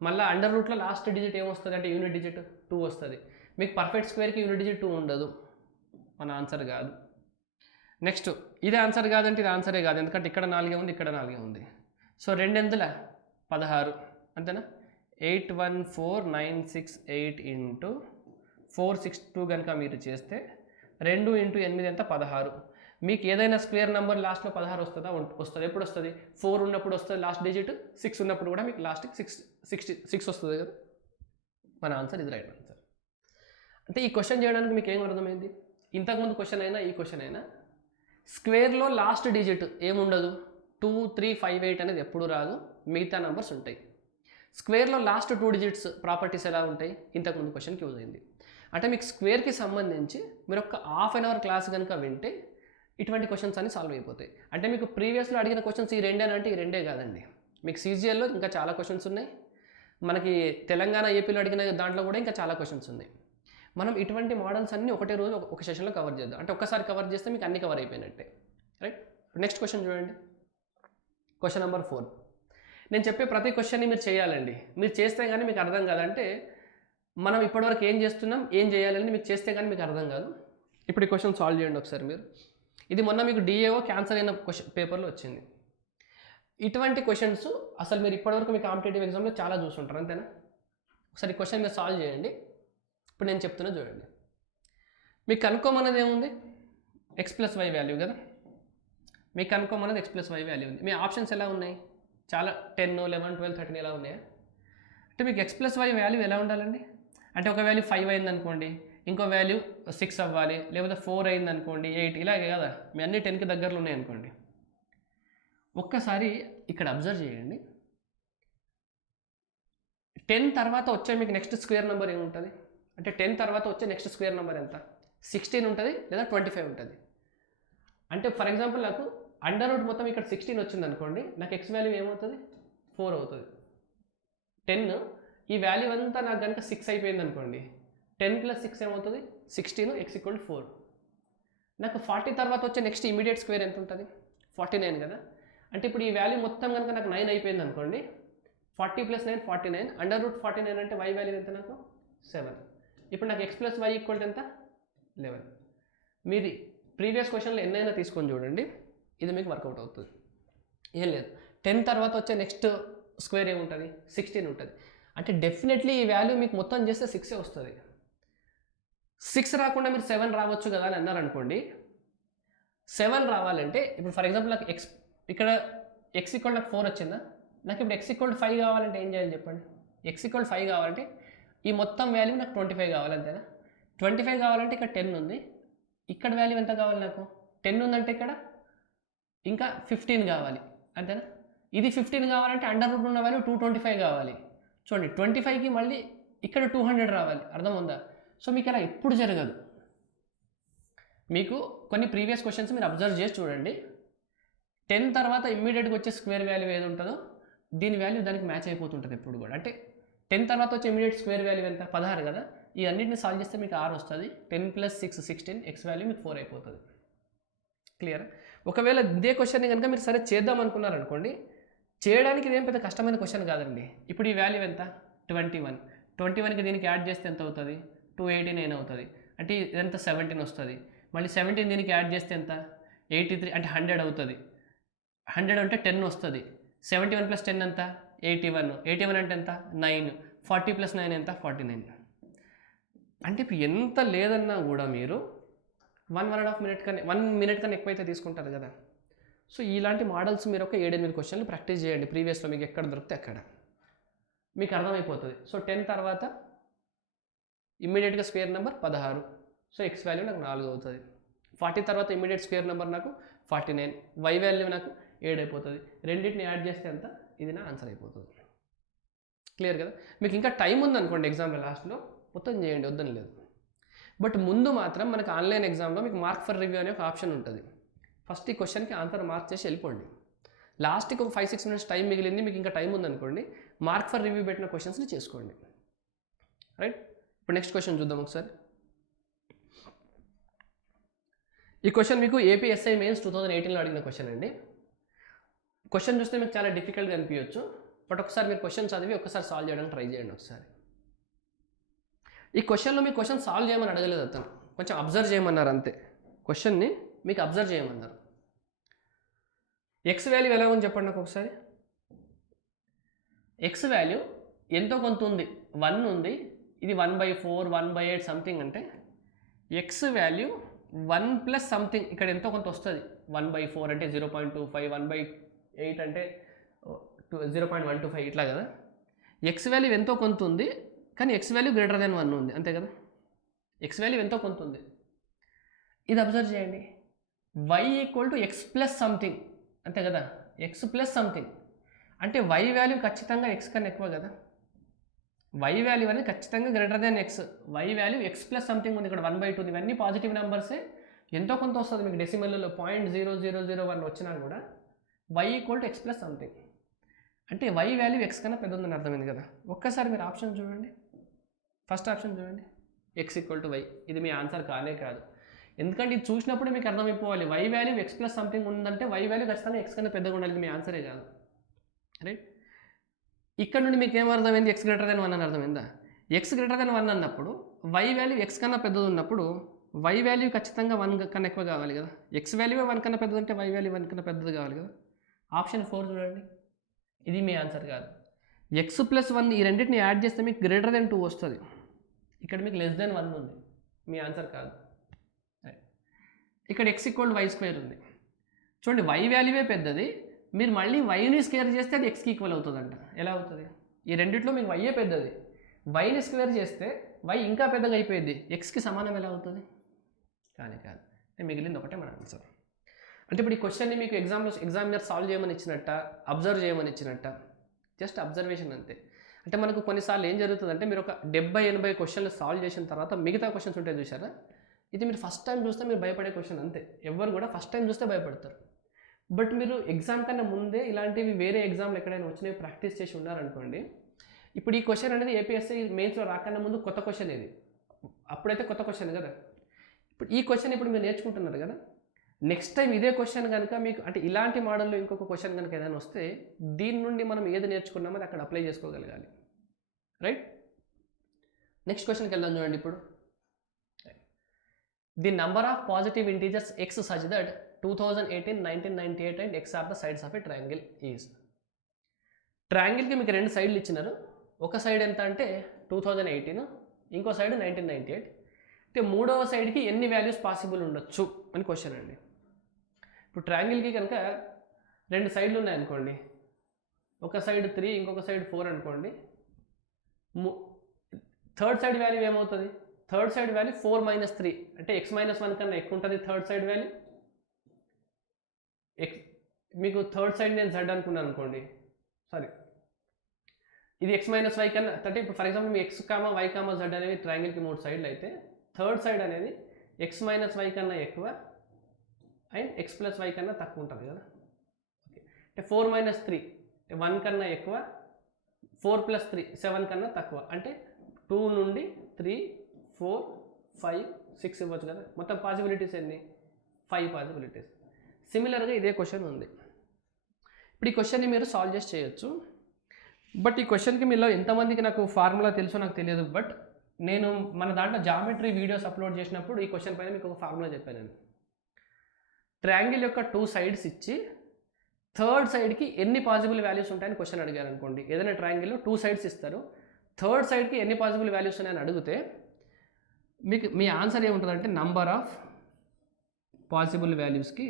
మళ్ళీ అండర్ రూట్లో లాస్ట్ డిజిట్ ఏమొస్తుంది అంటే యూనిట్ డిజిట్ 2 వస్తుంది. మీకు పర్ఫెక్ట్ స్క్వేర్కి యూనిట్ డిజిట్ 2 ఉండదు, మన ఆన్సర్ కాదు. నెక్స్ట్ ఇదే ఆన్సర్ కాదంటే ఇది ఆన్సరే కాదు, ఎందుకంటే ఇక్కడ 4 ఉంది, ఇక్కడ 4 ఉంది. సో 2 ఎందుల 16 అంతేనా. 814968 ఇంటూ 462 కనుక మీరు చేస్తే 2 ఇంటూ 8 ఎంత? 16. మీకు ఏదైనా స్క్వేర్ నెంబర్ లాస్ట్లో 16 వస్తుందా? వస్తుంది. ఎప్పుడు వస్తుంది? 4 ఉన్నప్పుడు వస్తుంది లాస్ట్ డిజిట్, 6 ఉన్నప్పుడు కూడా మీకు లాస్ట్కి 6 వస్తుంది కదా. మన ఆన్సర్ ఇది రైట్ ఆన్సర్. అంటే ఈ క్వశ్చన్ చేయడానికి మీకు ఏం అర్థమైంది? ఇంతకుముందు క్వశ్చన్ అయినా ఈ క్వశ్చన్ అయినా స్క్వేర్లో లాస్ట్ డిజిట్ ఏముండదు, 2, 3, 5, 8 అనేది ఎప్పుడు రాదు, మిగతా నెంబర్స్ ఉంటాయి. స్క్వేర్లో లాస్ట్ 2 డిజిట్స్ ప్రాపర్టీస్ ఎలా ఉంటాయి? ఇంతకుముందు క్వశ్చన్కి యూజ్ అయింది. అంటే మీకు స్క్వేర్కి సంబంధించి మీరు ఒక హాఫ్ అన్ అవర్ క్లాస్ కనుక వింటే ఇటువంటి క్వశ్చన్స్ అన్ని సాల్వ్ అయిపోతాయి. అంటే మీకు ప్రీవియస్లో అడిగిన క్వశ్చన్స్ ఈ రెండే అంటే ఈ రెండే కాదండి, మీకు సీజీఎల్లో ఇంకా చాలా క్వశ్చన్స్ ఉన్నాయి, మనకి తెలంగాణ ఏపీలో అడిగిన దాంట్లో కూడా ఇంకా చాలా క్వశ్చన్స్ ఉన్నాయి. మనం ఇటువంటి మోడల్స్ అన్నీ ఒకటే రోజు ఒక సెషన్లో కవర్ చేద్దాం. అంటే ఒక్కసారి కవర్ చేస్తే మీకు అన్ని కవర్ అయిపోయినట్టే, రైట్. నెక్స్ట్ క్వశ్చన్ చూడండి, క్వశ్చన్ నెంబర్ 4. నేను చెప్పే ప్రతి క్వశ్చన్ని మీరు చేయాలండి. మీరు చేస్తే కానీ మీకు అర్థం కాదంటే మనం ఇప్పటివరకు ఏం చేస్తున్నాం, ఏం చేయాలని మీకు చేస్తే కానీ మీకు అర్థం కాదు. ఇప్పుడు ఈ క్వశ్చన్ సాల్వ్ చేయండి ఒకసారి మీరు. ఇది మొన్న మీకు డిఏఓ క్యాన్సర్ అయిన క్వశ్చన్ పేపర్లో వచ్చింది. ఇటువంటి క్వశ్చన్స్ అసలు మీరు ఇప్పటివరకు మీ కాంపిటేటివ్ ఎగ్జామ్లో చాలా చూసుంటారు, అంతేనా? ఒకసారి ఈ క్వశ్చన్ మీరు సాల్వ్ చేయండి. ఇప్పుడు నేను చెప్తున్నా చూడండి. మీకు కనుక్కోమన్నది ఏముంది? ఎక్స్ ప్లస్ వై వాల్యూ కదా. మీకు కనుక్కోమన్నది ఎక్స్ ప్లస్ వై వాల్యూ ఉంది. మీ ఆప్షన్స్ ఎలా ఉన్నాయి? చాలా 10, 11, 12, 13 ఎలా ఉన్నాయా? అంటే మీకు ఎక్స్ ప్లస్ వై వాల్యూ ఎలా ఉండాలండి? అంటే ఒక వాల్యూ 5 అయింది అనుకోండి, ఇంకో వాల్యూ 6 అవ్వాలి, లేకపోతే 4 అయింది అనుకోండి, 8 ఇలాగే కదా. మీ అన్ని 10కి దగ్గరలో ఉన్నాయి అనుకోండి. ఒక్కసారి ఇక్కడ అబ్జర్వ్ చేయండి. 10 తర్వాత వచ్చే మీకు నెక్స్ట్ స్క్వేర్ నెంబర్ ఏముంటుంది? అంటే 10 తర్వాత వచ్చే నెక్స్ట్ స్క్వేర్ నెంబర్ ఎంత? 16 ఉంటుంది లేదా 25 ఉంటుంది. అంటే ఫర్ ఎగ్జాంపుల్ నాకు అండర్ రూట్ మొత్తం ఇక్కడ 16 వచ్చింది అనుకోండి, నాకు ఎక్స్ వాల్యూ ఏమవుతుంది? 4 అవుతుంది. 10 ఈ వాల్యూ అంతా నాకు కనుక 6 అయిపోయింది అనుకోండి, 10 + 6 ఏమవుతుంది? 16, x = 4. నాకు 40 తర్వాత వచ్చే నెక్స్ట్ ఇమీడియట్ స్క్వేర్ ఎంత ఉంటుంది? 49 కదా. అంటే ఇప్పుడు ఈ వాల్యూ మొత్తం కనుక నాకు 9 అయిపోయింది అనుకోండి, 40 + 9 49, అండర్ రూట్ 49 అంటే y వాల్యూ ఎంత? నాకు 7. ఇప్పుడు నాకు x + y = ఎంత? 11. మీది ప్రీవియస్ క్వశ్చన్లో ఎన్నైనా తీసుకొని చూడండి, ఇది మీకు వర్కౌట్ అవుతుంది. ఏం లేదు, 10 తర్వాత వచ్చే నెక్స్ట్ స్క్వేర్ ఏముంటుంది? 16 ఉంటుంది. అంటే డెఫినెట్లీ ఈ వాల్యూ మీకు మొత్తం చేస్తే 6 వస్తుంది. 6 రాకుండా మీరు 7 రావచ్చు కదా అని అన్నారు అనుకోండి. 7 రావాలంటే ఇప్పుడు ఫర్ ఎగ్జాంపుల్ నాకు ఇక్కడ x = నాకు 4 వచ్చిందా? నాకు ఇప్పుడు x = 5 కావాలంటే ఏం చేయాలి చెప్పండి? x = 5 కావాలంటే ఈ మొత్తం వాల్యూ నాకు 25 కావాలి, అంతేనా? 25 కావాలంటే ఇక్కడ 10 ఉంది, ఇక్కడ వాల్యూ ఎంత కావాలి నాకు? 10 ఉందంటే ఇక్కడ ఇంకా 15 కావాలి, అంతేనా? ఇది 15 కావాలంటే అండర్ రూట్ ఉన్న వాల్యూ 225 కావాలి. చూడండి 25కి మళ్ళీ ఇక్కడ 200 రావాలి, అర్థమవుందా? సో మీకు అలా ఎప్పుడు జరగదు. మీకు కొన్ని ప్రీవియస్ క్వశ్చన్స్ మీరు అబ్జర్వ్ చేసి చూడండి. 10 తర్వాత ఇమ్మీడియట్గా వచ్చే స్క్వేర్ వాల్యూ ఏది ఉంటుందో దీని వాల్యూ దానికి మ్యాచ్ అయిపోతుంటుంది ఎప్పుడు కూడా. అంటే 10 తర్వాత వచ్చే ఇమ్మీడియట్ స్క్వేర్ వాల్యూ ఎంత? 16 కదా. ఈ అన్నింటిని సాల్వ్ చేస్తే మీకు 6 వస్తుంది. 10 + 6 16, x వాల్యూ మీకు 4 అయిపోతుంది. క్లియర్? ఒకవేళ ఇదే క్వశ్చన్ని కనుక మీరు సరే చేద్దాం అనుకున్నారనుకోండి, చేయడానికి ఇదేం పెద్ద కష్టమైన క్వశ్చన్ కాదండి. ఇప్పుడు ఈ వాల్యూ ఎంత? 21. 21కి దీనికి యాడ్ చేస్తే ఎంత అవుతుంది? 289 అవుతుంది. అంటే ఇదంతా 17 వస్తుంది. మళ్ళీ 17 దీనికి యాడ్ చేస్తే ఎంత? 83, అంటే 100 అవుతుంది. 100 అంటే 10 వస్తుంది. 71 + 10 ఎంత? 81. 81 అంటే ఎంత? 9. 40 + 9 ఎంత? 49. అంటే ఇప్పుడు ఎంత లేదన్నా కూడా మీరు 1.5 మినిట్ కన్నా 1 మినిట్ కన్నా ఎక్కువైతే తీసుకుంటారు కదా. సో ఇలాంటి మోడల్స్ మీరు ఒక 7-8 క్వశ్చన్లు ప్రాక్టీస్ చేయండి. ప్రీవియస్లో మీకు ఎక్కడ దొరికితే అక్కడ మీకు అర్థమైపోతుంది. సో 10 తర్వాత ఇమ్మీడియట్గా square number 16. So X value నాకు 4 అవుతుంది. 40 తర్వాత ఇమ్మీడియట్ స్క్వేర్ నెంబర్ నాకు 49. వై వాల్యూ నాకు 7 అయిపోతుంది. రెండింటిని యాడ్ చేస్తే ఎంత, ఇది నా ఆన్సర్ అయిపోతుంది. క్లియర్ కదా. మీకు ఇంకా టైం ఉందనుకోండి ఎగ్జామ్లో లాస్ట్లో మొత్తం చేయండి, వద్దని లేదు. బట్ ముందు మాత్రం మనకు ఆన్లైన్ ఎగ్జామ్లో మీకు మార్క్ ఫర్ రివ్యూ అనే ఒక ఆప్షన్ ఉంటుంది. ఫస్ట్ ఈ క్వశ్చన్కి ఆన్సర్ మార్క్ చేసి వెళ్ళిపోండి. లాస్ట్కి ఒక 5-6 మినిట్స్ టైం మిగిలింది, మీకు ఇంకా టైం ఉందనుకోండి, మార్క్ ఫర్ రివ్యూ పెట్టిన క్వశ్చన్స్ని చేసుకోండి. రైట్. ఇప్పుడు నెక్స్ట్ క్వశ్చన్ చూద్దాం ఒకసారి. ఈ క్వశ్చన్ మీకు ఏపీఎస్ఐ మెయిన్స్ 2018లో అడిగిన క్వశ్చన్ అండి. క్వశ్చన్ చూస్తే మీకు చాలా డిఫికల్ట్గా అనిపించవచ్చు, బట్ ఒకసారి మీరు క్వశ్చన్ చదివి ఒకసారి సాల్వ్ చేయడానికి ట్రై చేయండి ఒకసారి. ఈ క్వశ్చన్లో మీకు క్వశ్చన్ సాల్వ్ చేయమని అడగలేదు అతను, కొంచెం అబ్జర్వ్ చేయమన్నారు అంతే. క్వశ్చన్ని మీకు అబ్జర్వ్ చేయమన్నారు. ఎక్స్ వాల్యూ ఎలా ఉంది చెప్పండి నాకు ఒకసారి. ఎక్స్ వాల్యూ ఎంతో కొంత ఉంది, 1 ఉంది, ఇది 1/4 1/8 సంథింగ్. అంటే ఎక్స్ వాల్యూ 1 ప్లస్ సంథింగ్, ఇక్కడ ఎంతో కొంత వస్తుంది. 1/4 అంటే 0.25, 1/8 అంటే 0.125 ఇట్లా కదా. ఎక్స్ వాల్యూ ఎంతో కొంత ఉంది, కానీ ఎక్స్ వాల్యూ గ్రేటర్ దెన్ 1 ఉంది, అంతే కదా. ఎక్స్ వాల్యూ ఎంతో కొంత ఉంది. ఇది అబ్జర్వ్ చేయండి. y equal to X plus something, అంతే కదా. ఎక్స్ ప్లస్ సంథింగ్ అంటే y వాల్యూ ఖచ్చితంగా ఎక్స్ కన్నా ఎక్కువ కదా. y వాల్యూ అనేది ఖచ్చితంగా greater than X. y value X plus something ఉంది, ఇక్కడ 1/2 ఉంది. ఇవన్నీ పాజిటివ్ నెంబర్సే, ఎంతో కొంత వస్తుంది మీకు. డెసిమల్లో 0.0001 వచ్చినా కూడా y equal to X plus something అంటే y వాల్యూ ఎక్స్ కన్నా పెద్ద ఉందని అర్థమైంది కదా. ఒక్కసారి మీరు ఆప్షన్ చూడండి, ఫస్ట్ ఆప్షన్ చూడండి, ఎక్స్ ఈక్వల్ టు వై. ఇది మీ ఆన్సర్ కానే కాదు, ఎందుకంటే ఇది చూసినప్పుడు మీకు అర్థమైపోవాలి. y value X plus something ఉందంటే y వాల్యూ ఖచ్చితంగా ఎక్స్ కన్నా పెద్దగా ఉండాలి, మీ ఆన్సరే కాదు. రైట్. ఇక్కడ నుండి మీకు ఏం అర్థమైంది, ఎక్స్ గ్రేటర్ దెన్ 1 అని అర్థమైందా. ఎక్స్ గ్రేటర్ దెన్ 1 అన్నప్పుడు y వాల్యూ ఎక్స్ కన్నా పెద్దది ఉన్నప్పుడు y వాల్యూ ఖచ్చితంగా 1 కన్నా ఎక్కువ కావాలి కదా. ఎక్స్ వాల్యూ 1 కన్నా పెద్దది అంటే y వాల్యూ 1 కన్నా పెద్దది కావాలి కదా. ఆప్షన్ 4 చూడండి, ఇది మీ ఆన్సర్ కాదు. ఎక్స్ ప్లస్ 1 ఈ రెండింటిని యాడ్ చేస్తే మీకు గ్రేటర్ దెన్ 2 వస్తుంది, ఇక్కడ మీకు లెస్ దెన్ 1 ఉంది, మీ ఆన్సర్ కాదు. ఇక్కడ ఎక్స్ ఈక్వల్ వై స్క్వేర్ ఉంది. చూడండి, వై వాల్యూవే పెద్దది, మీరు మళ్ళీ వైని స్క్వేర్ చేస్తే అది ఎక్స్కి ఈక్వల్ అవుతుందంట. ఎలా అవుతుంది? ఈ రెండిట్లో మీకు వైయే పెద్దది, వైని స్క్వేర్ చేస్తే వై ఇంకా పెద్దగా అయిపోయింది, ఎక్స్కి సమానం ఎలా అవుతుంది? కానీ కాదు. మిగిలింది ఒకటే మన ఆన్సర్. అంటే ఇప్పుడు ఈ క్వశ్చన్ని మీకు ఎగ్జామినర్ సాల్వ్ చేయమని ఇచ్చినట్ట, అబ్జర్వ్ చేయమని ఇచ్చినట్ట, జస్ట్ అబ్జర్వేషన్ అంతే. అంటే మనకు కొన్నిసార్లు ఏం జరుగుతుందంటే, మీరు ఒక 70-80 క్వశ్చన్లు సాల్వ్ చేసిన తర్వాత మిగతా క్వశ్చన్స్ ఉంటాయి చూసారా, ఇది మీరు ఫస్ట్ టైం చూస్తే మీరు భయపడే క్వశ్చన్ అంతే. ఎవరు కూడా ఫస్ట్ టైం చూస్తే భయపడతారు. బట్ మీరు ఎగ్జామ్ కన్నా ముందే ఇలాంటివి వేరే ఎగ్జామ్లు ఎక్కడైనా వచ్చినవి ప్రాక్టీస్ చేసి ఉన్నారనుకోండి, ఇప్పుడు ఈ క్వశ్చన్ అనేది ఏపీఎస్ఐ మెయిన్స్లో రాకన్నా ముందు కొత్త క్వశ్చన్ ఇది, అప్పుడైతే కొత్త క్వశ్చన్ కదా. ఇప్పుడు ఈ క్వశ్చన్ ఇప్పుడు మీరు నేర్చుకుంటున్నారు కదా, నెక్స్ట్ టైం ఇదే క్వశ్చన్ కనుక మీకు అంటే ఇలాంటి మోడల్లో ఇంకొక క్వశ్చన్ కనుక ఏదైనా వస్తే, దీని నుండి మనం ఏది నేర్చుకున్నామో అది అక్కడ అప్లై చేసుకోగలగాలి. రైట్. నెక్స్ట్ క్వశ్చన్కి వెళ్దాం చూడండి. ఇప్పుడు the number of positive integers x such that 2018, 1998 and x are the sides of a triangle is. ట్రయాంగిల్కి మీకు 2 సైడ్లు ఇచ్చినారు. ఒక సైడ్ ఎంత అంటే 2018, ఇంకో సైడ్ 1998. అంటే మూడవ సైడ్కి ఎన్ని వాల్యూస్ పాసిబుల్ ఉండొచ్చు అని క్వశ్చన్ అండి. ఇప్పుడు ట్రయాంగిల్కి కనుక 2 సైడ్లు ఉన్నాయనుకోండి, ఒక సైడ్ 3 ఇంకొక సైడ్ 4 అనుకోండి, థర్డ్ సైడ్ వాల్యూ ఏమవుతుంది? థర్డ్ సైడ్ వాల్యూ 4 - 3 అంటే x - 1 కన్నా ఎక్కువ ఉంటుంది థర్డ్ సైడ్ వాల్యూ. మీకు థర్డ్ సైడ్ నేను z అనుకున్నాను అనుకోండి, సారీ ఇది x - y కన్నా, అంటే ఇప్పుడు for example me x, y, z అనేవి ట్రయాంగిల్కి 3 సైడ్లు అయితే, థర్డ్ సైడ్ అనేది x - y కన్నా ఎక్కువ అండ్ x + y కన్నా తక్కువ ఉంటుంది కదా. ఓకే, అంటే 4 - 3 1 కన్నా ఎక్కువ, 4 + 3 7 కన్నా తక్కువ, అంటే 2 నుండి 3, 4, 5, 6 ఇవ్వచ్చు కదా. మొత్తం పాసిబిలిటీస్ ఎన్ని? 5 పాసిబిలిటీస్. సిమిలర్గా ఇదే క్వశ్చన్ ఉంది. ఇప్పుడు ఈ క్వశ్చన్ని మీరు సాల్వ్ చేసి చేయొచ్చు. బట్ ఈ క్వశ్చన్కి మీలో ఎంతమందికి నాకు ఫార్ములా తెలుసో నాకు తెలియదు. బట్ నేను మన దాంట్లో జామెట్రీ వీడియోస్ అప్లోడ్ చేసినప్పుడు ఈ క్వశ్చన్ పైన మీకు ఒక ఫార్ములా చెప్పాను. నేను ట్రయాంగిల్ యొక్క 2 సైడ్స్ ఇచ్చి థర్డ్ సైడ్కి ఎన్ని పాసిబుల్ వాల్యూస్ ఉంటాయని క్వశ్చన్ అడిగారు అనుకోండి. ఏదైనా ట్రయాంగిల్లో 2 సైడ్స్ ఇస్తారు, థర్డ్ సైడ్కి ఎన్ని పాసిబుల్ వాల్యూస్ ఉన్నాయని అడిగితే మీకు మీ ఆన్సర్ ఏముంటుందంటే నంబర్ ఆఫ్ పాసిబుల్ వాల్యూస్కి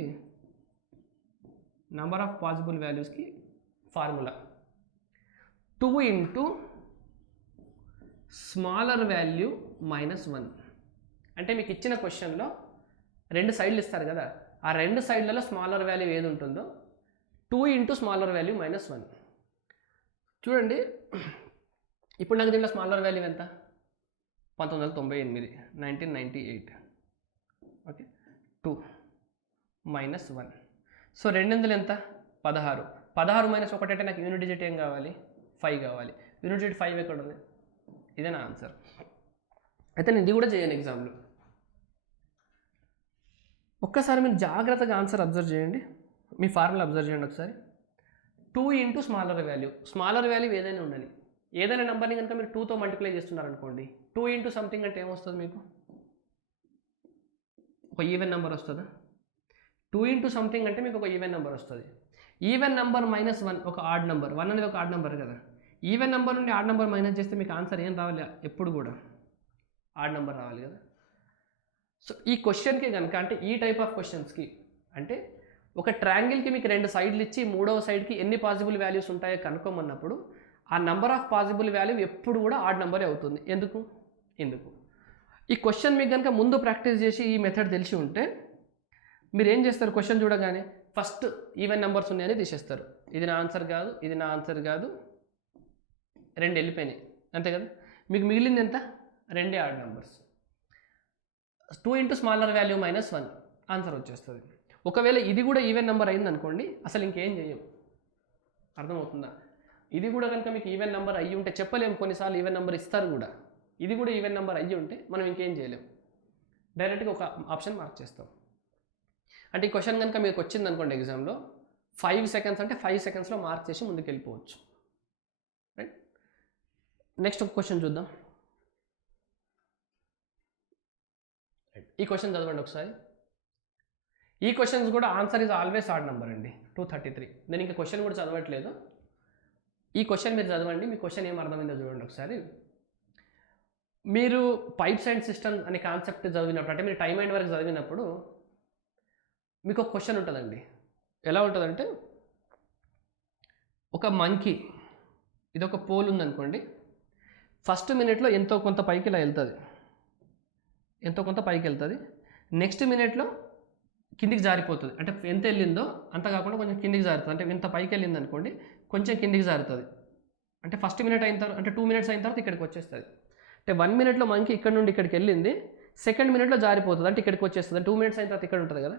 ఫార్ములా 2 ఇంటూ స్మాలర్ వాల్యూ -1. అంటే మీకు ఇచ్చిన క్వశ్చన్లో 2 సైడ్లు ఇస్తారు కదా, ఆ 2 సైడ్లలో స్మాలర్ వాల్యూ ఏది ఉంటుందో 2 ఇంటూ స్మాలర్ వాల్యూ -1. చూడండి, ఇప్పుడు నాకు దీంట్లో స్మాలర్ వాల్యూ ఎంత? 1998, 1998. ఓకే, 2 -1. సో 2 ఎంత? 16. 16 - 1 అంటే నాకు యూనిట్ డిజిట్ ఏం కావాలి? 5 కావాలి. యూనిట్ డిజిట్ 5 ఎక్కడ ఉంది? ఇదే నా ఆన్సర్. అయితే నేను ఇది కూడా చేయను ఎగ్జామ్లో. ఒక్కసారి మీరు జాగ్రత్తగా ఆన్సర్ అబ్జర్వ్ చేయండి, మీ ఫార్ములా అబ్జర్వ్ చేయండి ఒకసారి. 2 ఇంటూ స్మాలర్ వాల్యూ ఏదైనా ఉండాలి. ఏదైనా నెంబర్ని కనుక మీరు 2తో మల్టిప్లై చేస్తున్నారనుకోండి, 2 ఇంటూ సంథింగ్ అంటే ఏమొస్తుంది మీకు? ఒక ఈవెన్ నెంబర్ వస్తుందా? 2 ఇంటూ సంథింగ్ అంటే మీకు ఒక ఈవెన్ నెంబర్ వస్తుంది. ఈవెన్ నెంబర్ -1 ఒక ఆడ్ నెంబర్. 1 అనేది ఒక ఆడ్ నెంబర్ కదా. ఈవెన్ నెంబర్ నుండి ఆడ్ నెంబర్ మైనస్ చేస్తే మీకు ఆన్సర్ ఏం రావాలి? ఎప్పుడు కూడా ఆడ్ నెంబర్ రావాలి కదా. సో ఈ క్వశ్చన్కి కనుక, అంటే ఈ టైప్ ఆఫ్ క్వశ్చన్స్కి, అంటే ఒక ట్రయాంగిల్కి మీకు 2 సైడ్లు ఇచ్చి మూడవ సైడ్కి ఎన్ని పాసిబుల్ వాల్యూస్ ఉంటాయో కనుక్కోమన్నప్పుడు ఆ నెంబర్ ఆఫ్ పాసిబుల్ వాల్యూ ఎప్పుడు కూడా ఆడ్ నెంబరే అవుతుంది. ఎందుకు? ఈ క్వశ్చన్ మీకు కనుక ముందు ప్రాక్టీస్ చేసి ఈ మెథడ్ తెలిసి ఉంటే మీరు ఏం చేస్తారు? క్వశ్చన్ చూడగానే ఫస్ట్ ఈవెన్ నెంబర్స్ ఉన్నాయని తీసేస్తారు. ఇది నా ఆన్సర్ కాదు, ఇది నా ఆన్సర్ కాదు, 2 వెళ్ళిపోయినాయి, అంతే కదా. మీకు మిగిలింది ఎంత? 2 odd numbers. 2 into smaller value -1 answer వచ్చేస్తుంది. ఒకవేళ ఇది కూడా ఈవెన్ నెంబర్ అయింది అనుకోండి, అసలు ఇంకేం చేయం. అర్థమవుతుందా? ఇది కూడా కనుక మీకు ఈవెన్ నెంబర్ అయ్యి ఉంటే, చెప్పలేము, కొన్నిసార్లు ఈవెన్ నెంబర్ ఇస్తారు కూడా, ఇది కూడా ఈవెన్ నెంబర్ అయ్యి ఉంటే మనం ఇంకేం చేయలేం, డైరెక్ట్గా ఒక ఆప్షన్ మార్క్ చేస్తాం. అంటే ఈ క్వశ్చన్ కనుక మీకు వచ్చింది అనుకోండి ఎగ్జామ్లో, 5 సెకండ్స్ అంటే 5 సెకండ్స్లో మార్క్ చేసి ముందుకు వెళ్ళిపోవచ్చు. రైట్, నెక్స్ట్ ఒక క్వశ్చన్ చూద్దాం. ఈ క్వశ్చన్ చదవండి ఒకసారి. ఈ క్వశ్చన్స్ కూడా answer is always odd number అండి, 233. నేను ఇంకా క్వశ్చన్ కూడా చదవట్లేదు, ఈ క్వశ్చన్ మీరు చదవండి, మీ క్వశ్చన్ ఏం అర్థమైందో చూడండి ఒకసారి. మీరు పైప్స్ అండ్ సిస్టమ్ అనే కాన్సెప్ట్ చదివినప్పుడు, అంటే మీరు టైమ్ అండ్ వరకు చదివినప్పుడు మీకు ఒక క్వశ్చన్ ఉంటుందండి. ఎలా ఉంటుందంటే, ఒక మంకీ, ఇది ఒక పోల్ ఉందనుకోండి, ఫస్ట్ మినిట్లో ఎంతో కొంత పైకి ఇలా వెళ్తుంది, నెక్స్ట్ మినిట్లో కిందికి జారిపోతుంది. అంటే ఎంత వెళ్ళిందో అంత కాకుండా కొంచెం కిందికి జారుతుంది. అంటే ఇంత పైకి వెళ్ళింది అనుకోండి, కొంచెం కిందికి జారుతుంది. అంటే ఫస్ట్ మినిట్ అయిన తర్వాత, అంటే 2 మినిట్స్ అయిన తర్వాత ఇక్కడికి వచ్చేస్తుంది. అంటే 1 మినిట్లో మంకీ ఇక్కడ నుండి ఇక్కడికి వెళ్ళింది, సెకండ్ మినిట్లో జారిపోతుంది, అంటే ఇక్కడికి వచ్చేస్తుంది. 2 మినిట్స్ అయిన తర్వాత ఇక్కడ ఉంటుంది కదా.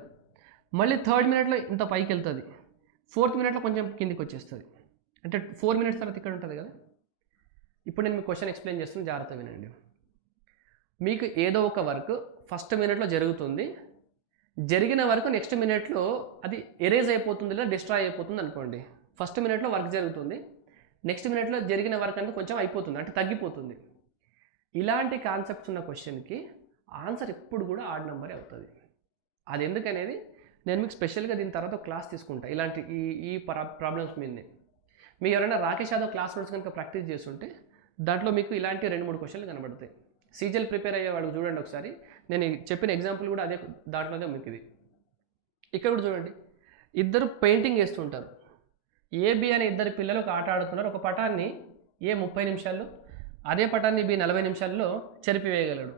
మళ్ళీ థర్డ్ మినిట్లో ఇంత పైకి వెళ్తుంది, ఫోర్త్ మినిట్లో కొంచెం కిందికి వచ్చేస్తుంది, అంటే 4 మినిట్స్ తర్వాత ఇక్కడ ఉంటుంది కదా. ఇప్పుడు నేను మీ క్వశ్చన్ ఎక్స్ప్లెయిన్ చేస్తాను, జాగ్రత్త వినండి. మీకు ఏదో ఒక వర్క్ ఫస్ట్ మినిట్లో జరుగుతుంది, జరిగిన వరకు నెక్స్ట్ మినిట్లో అది ఎరేజ్ అయిపోతుంది లేదా డిస్ట్రాయ్ అయిపోతుంది అనుకోండి. ఫస్ట్ మినిట్లో వర్క్ జరుగుతుంది, నెక్స్ట్ మినిట్లో జరిగిన వర్క్ అంటే కొంచెం అయిపోతుంది, అంటే తగ్గిపోతుంది. ఇలాంటి కాన్సెప్ట్స్ ఉన్న క్వశ్చన్కి ఆన్సర్ ఎప్పుడు కూడా ఆడ్ నెంబరే అవుతుంది. అది ఎందుకనేది నేను మీకు స్పెషల్గా దీని తర్వాత క్లాస్ తీసుకుంటా, ఇలాంటి ఈ ప్రాబ్లమ్స్ మీదనే. మీకు ఎవరైనా రాకేష్ యాదవ్ క్లాస్ నోట్స్ కనుక ప్రాక్టీస్ చేస్తుంటే దాంట్లో మీకు ఇలాంటి 2-3 క్వశ్చన్లు కనబడతాయి. సీజల్ ప్రిపేర్ అయ్యేవాడు చూడండి ఒకసారి, నేను చెప్పిన ఎగ్జాంపుల్ కూడా అదే, దాంట్లోనే మీకు ఇది. ఇక్కడ కూడా చూడండి, ఇద్దరు పెయింటింగ్ వేస్తుంటారు. ఏబి అనే ఇద్దరు పిల్లలు ఒక ఆట ఆడుతున్నారు. ఒక పటాన్ని ఏ 30 నిమిషాల్లో, అదే పటాన్ని బి 40 నిమిషాల్లో చెరిపివేయగలడు.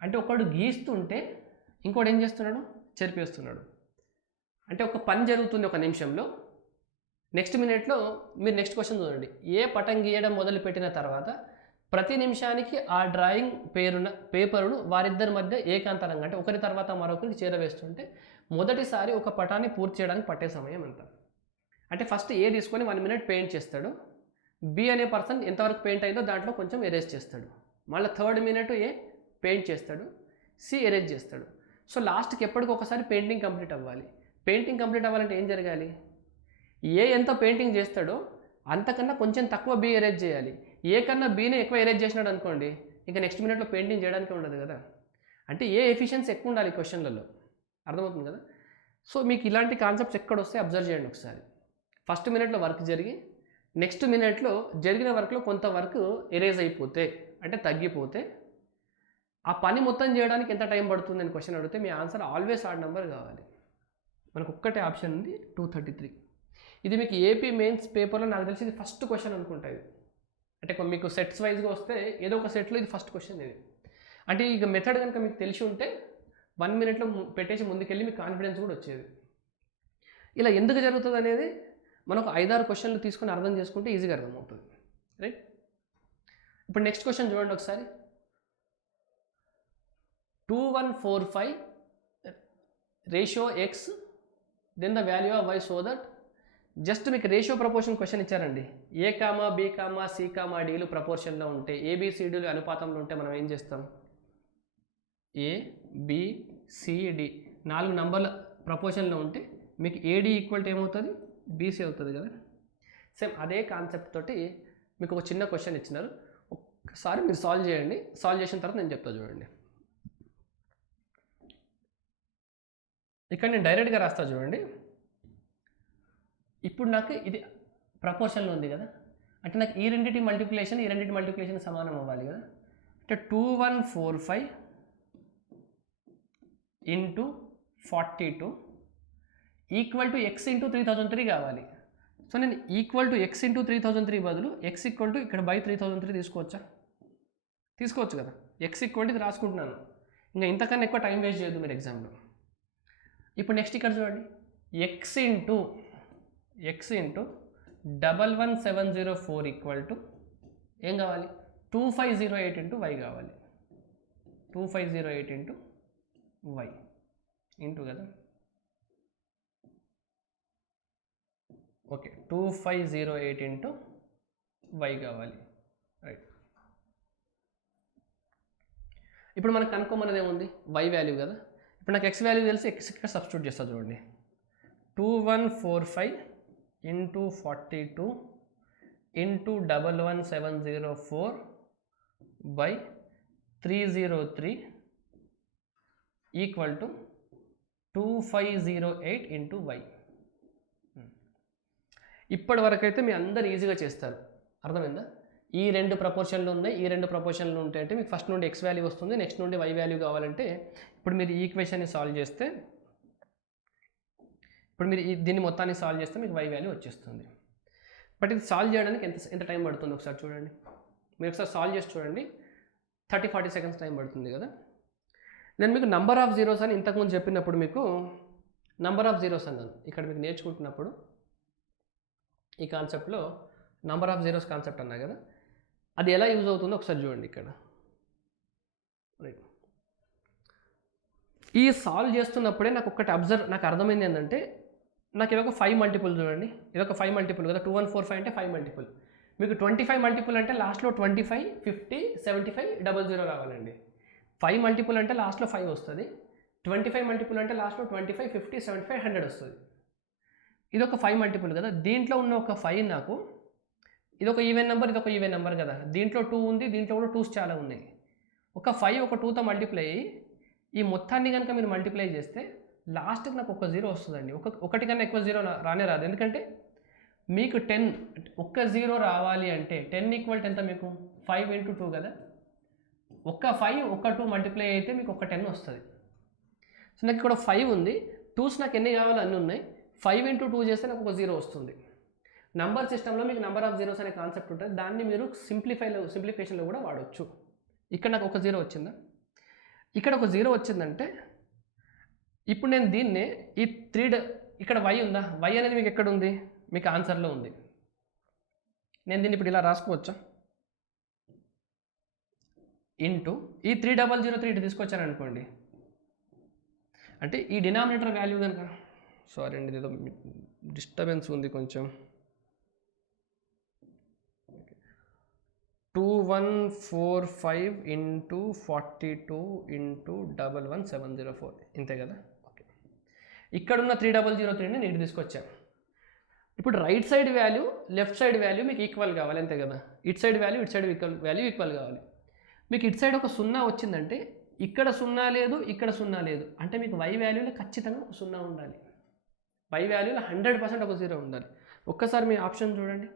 అంటే ఒకడు గీస్తుంటే ఇంకోటి ఏం చేస్తున్నాడు? చెరిపేస్తున్నాడు. అంటే ఒక పని జరుగుతుంది 1 నిమిషంలో, నెక్స్ట్ మినిట్లో మీరు నెక్స్ట్ క్వశ్చన్ చూడండి. ఏ పటం గీయడం మొదలుపెట్టిన తర్వాత ప్రతి నిమిషానికి ఆ డ్రాయింగ్ పేపరును వారిద్దరి మధ్య ఏకాంతరంగా, అంటే ఒకరి తర్వాత మరొకరికి చేరవేస్తుంటే మొదటిసారి ఒక పటాన్ని పూర్తి చేయడానికి పట్టే సమయం ఎంత? అంటే ఫస్ట్ ఏ తీసుకొని 1 మినిట్ పెయింట్ చేస్తాడు, బి అనే పర్సన్ ఎంతవరకు పెయింట్ అయిందో దాంట్లో కొంచెం ఎరేజ్ చేస్తాడు, మళ్ళీ థర్డ్ మినిట్ ఏ పెయింట్ చేస్తాడు, సి ఎరేజ్ చేస్తాడు. సో లాస్ట్కి ఎప్పటికొకసారి పెయింటింగ్ కంప్లీట్ అవ్వాలి. పెయింటింగ్ కంప్లీట్ అవ్వాలంటే ఏం జరగాలి? ఏ ఎంత పెయింటింగ్ చేస్తాడో అంతకన్నా కొంచెం తక్కువ బి ఎరేజ్ చేయాలి. ఏ కన్నా బీని ఎక్కువ ఎరేజ్ చేసినాడు అనుకోండి, ఇంకా నెక్స్ట్ మినిట్లో పెయింటింగ్ చేయడానికి ఉండదు కదా. అంటే ఏ ఎఫిషియన్సీ ఎక్కువ ఉండాలి క్వశ్చన్లలో, అర్థమవుతుంది కదా. సో మీకు ఇలాంటి కాన్సెప్ట్స్ ఎక్కడ వస్తే అబ్జర్వ్ చేయండి ఒకసారి. ఫస్ట్ మినిట్లో వర్క్ జరిగి నెక్స్ట్ మినిట్లో జరిగిన వర్క్లో కొంత వర్క్ ఎరేజ్ అయిపోతే, అంటే తగ్గిపోతే ఆ పని మొత్తం చేయడానికి ఎంత టైం పడుతుంది అని క్వశ్చన్ అడిగితే మీ ఆన్సర్ ఆల్వేస్ ఆడ్ నెంబర్ కావాలి. మనకు ఒక్కటే ఆప్షన్ ఉంది 233. ఇది మీకు ఏపీ మెయిన్స్ పేపర్లో నాకు తెలిసి ఇది ఫస్ట్ క్వశ్చన్ అనుకుంటా. ఇది అంటే మీకు సెట్స్ వైజ్గా వస్తే ఏదో ఒక సెట్లో ఇది ఫస్ట్ క్వశ్చన్ ఇది. అంటే ఇక మెథడ్ కనుక మీకు తెలిసి ఉంటే 1 మినిట్లో పెట్టేసి ముందుకెళ్ళి మీకు కాన్ఫిడెన్స్ కూడా వచ్చేది. ఇలా ఎందుకు జరుగుతుంది అనేది మనకు 5-6 క్వశ్చన్లు తీసుకొని అర్థం చేసుకుంటే ఈజీగా అర్థమవుతుంది. రైట్. ఇప్పుడు నెక్స్ట్ క్వశ్చన్ చూడండి ఒకసారి. 2145 ratio x then the value of y so that just మీకు రేషియో ప్రపోర్షన్ క్వశ్చన్ ఇచ్చారండి. A comma b comma c comma డీలు ప్రపోర్షన్లో ఉంటే ఏబిసిడీలు అనుపాతంలో ఉంటే మనం ఏం చేస్తాం? ఏ బి సి డి 4 నంబర్ల ప్రపోర్షన్లో ఉంటే మీకు ఏడి ఈక్వల్ టు ఏమవుతుంది? బీసీ అవుతుంది కదా. సేమ్ అదే కాన్సెప్ట్ తోటి మీకు ఒక చిన్న క్వశ్చన్ ఇచ్చినారు. ఒక్కసారి మీరు సాల్వ్ చేయండి. సాల్వ్ చేసిన తర్వాత నేను చెప్తా చూడండి. ఇక్కడ నేను డైరెక్ట్గా రాస్తా చూడండి. ఇప్పుడు నాకు ఇది ప్రపోర్షన్లో ఉంది కదా, అంటే నాకు ఈ రెండింటి మల్టిప్లికేషన్ సమానం అవ్వాలి కదా. అంటే 2145 into 42 equal to X into 3003 కావాలి. సో నేను ఈక్వల్ టు ఎక్స్ ఇంటూ 3003 బదులు ఎక్స్ ఈక్వల్ టు ఇక్కడ బై 3003 తీసుకోవచ్చా? తీసుకోవచ్చు కదా. ఎక్స్ ఈక్వల్ టు ఇది రాసుకుంటున్నాను. ఇంకా ఇంతకన్నా ఎక్కువ టైం వేస్ట్ చేయొద్దు మీరు ఎగ్జామ్లో. ఇప్పుడు నెక్స్ట్ ఇక్కడ చూడండి. ఎక్స్ ఇంటూ 11704 ఈక్వల్ టు ఏం కావాలి? 2508 ఇంటూ వై కావాలి. 2508 ఇంటూ వై ఇంటూ కదా. ఓకే, 2508 ఇంటూ వై కావాలి. రైట్. ఇప్పుడు మనకు కనుక్కోమన్నది ఏముంది? వై వాల్యూ కదా. ఇప్పుడు నాకు ఎక్స్ వాల్యూ తెలిసి ఎక్స్ ఇక్కడ సబ్స్టిట్యూట్ చేస్తా చూడండి. 2145 into 42 into 11704 by 303 equal to 2508 into y. ఇప్పటి వరకు అయితే మీ అందరు ఈజీగా చేస్తారు. అర్థమైందా? ఈ రెండు ప్రపోర్షన్లు ఉన్నాయి, ఈ రెండు ప్రపోర్షన్లు ఉంటాయి అంటే మీకు ఫస్ట్ నుండి ఎక్స్ వాల్యూ వస్తుంది, నెక్స్ట్ నుండి వై వాల్యూ కావాలంటే ఇప్పుడు మీరు ఈ ఈక్వేషన్ని సాల్వ్ చేస్తే, ఇప్పుడు మీరు దీన్ని మొత్తాన్ని సాల్వ్ చేస్తే మీకు వై వాల్యూ వచ్చేస్తుంది. బట్ ఇది సాల్వ్ చేయడానికి ఎంత టైం పడుతుంది ఒకసారి చూడండి. మీరు ఒకసారి సాల్వ్ చేసి చూడండి. 30-40 సెకండ్స్ టైం పడుతుంది కదా. నేను మీకు నంబర్ ఆఫ్ జీరోస్ అని ఇంతకుముందు చెప్పినప్పుడు మీకు నంబర్ ఆఫ్ జీరోస్ అన్నాను. ఇక్కడ మీకు నేర్చుకుంటున్నప్పుడు ఈ కాన్సెప్ట్లో నంబర్ ఆఫ్ జీరోస్ కాన్సెప్ట్ అన్నా కదా, అది ఎలా యూజ్ అవుతుందో ఒకసారి చూడండి ఇక్కడ. రైట్. ఈ సాల్వ్ చేస్తున్నప్పుడే నాకు నాకు అర్థమైంది ఏంటంటే, నాకు ఇదొక 5 మల్టిపుల్ చూడండి. ఇదొక 5 మల్టిపుల్ కదా. 2145 అంటే 5 మల్టిపుల్. మీకు 25 మల్టిపుల్ అంటే లాస్ట్లో 25, 50, 75, 00 రావాలండి. 5 మల్టిపుల్ అంటే లాస్ట్లో 5 వస్తుంది. 25 మల్టిపుల్ అంటే లాస్ట్లో 25, 50, 75, 100 వస్తుంది. ఇదొక 5 మల్టిపుల్ కదా. దీంట్లో ఉన్న ఒక 5 నాకు ఇదొక ఈవెన్ నెంబర్, ఇదొక ఈవెన్ నెంబర్ కదా. దీంట్లో 2 ఉంది, దీంట్లో కూడా 2s చాలా ఉన్నాయి. ఒక 5 ఒక 2తో మల్టిప్లై అయ్యి ఈ మొత్తాన్ని కనుక మీరు మల్టిప్లై చేస్తే లాస్ట్కి నాకు ఒక 0 వస్తుందండి. ఒకటి కన్నా ఎక్కువ 0 రానే రాదు. ఎందుకంటే మీకు 10 ఒక్క 0 రావాలి అంటే 10 ఈక్వల్ ఎంత మీకు 5 ఇంటూ 2 కదా. ఒక్క 5 ఒక్క 2 మల్టిప్లై అయితే మీకు ఒక 10 వస్తుంది. సో నాకు ఇక్కడ 5 ఉంది, 2s నాకు ఎన్ని కావాలో అన్నీ ఉన్నాయి. 5 ఇంటూ 2 చేస్తే నాకు ఒక 0 వస్తుంది. నంబర్ సిస్టంలో మీకు నంబర్ ఆఫ్ జీరోస్ అనే కాన్సెప్ట్ ఉంటుంది. దాన్ని మీరు సింప్లిఫికేషన్లో కూడా వాడవచ్చు. ఇక్కడ నాకు ఒక 0 వచ్చిందా, ఇక్కడ ఒక 0 వచ్చిందంటే ఇప్పుడు నేను దీన్నే ఈ ఇక్కడ వై ఉందా, వై అనేది మీకు ఎక్కడ ఉంది? మీకు ఆన్సర్లో ఉంది. నేను దీన్ని ఇప్పుడు ఇలా రాసుకోవచ్చా? ఇంటూ ఈ 3003 ఇటు తీసుకొచ్చాను అనుకోండి. అంటే ఈ డినామినేటర్ వాల్యూ కనుక, సారీ అండి ఏదో డిస్టర్బెన్స్ ఉంది కొంచెం. 2145 ఇంటూ 42 ఇంటూ 11704 ఇంతే కదా. ఓకే, ఇక్కడున్న 3003ని నేను తీసుకొచ్చాను. ఇప్పుడు right side value left side value మీకు ఈక్వల్ కావాలి, అంతే కదా. ఇటు సైడ్ వాల్యూ ఇటు సైడ్ వాల్యూ ఈక్వల్ కావాలి. మీకు ఇటు సైడ్ ఒక 0 వచ్చిందంటే ఇక్కడ 0 లేదు, ఇక్కడ 0 లేదు, అంటే మీకు వై వాల్యూలో ఖచ్చితంగా ఒక 0 ఉండాలి. వై వాల్యూలో 100% ఒక 0 ఉండాలి. ఒక్కసారి మీ ఆప్షన్ చూడండి.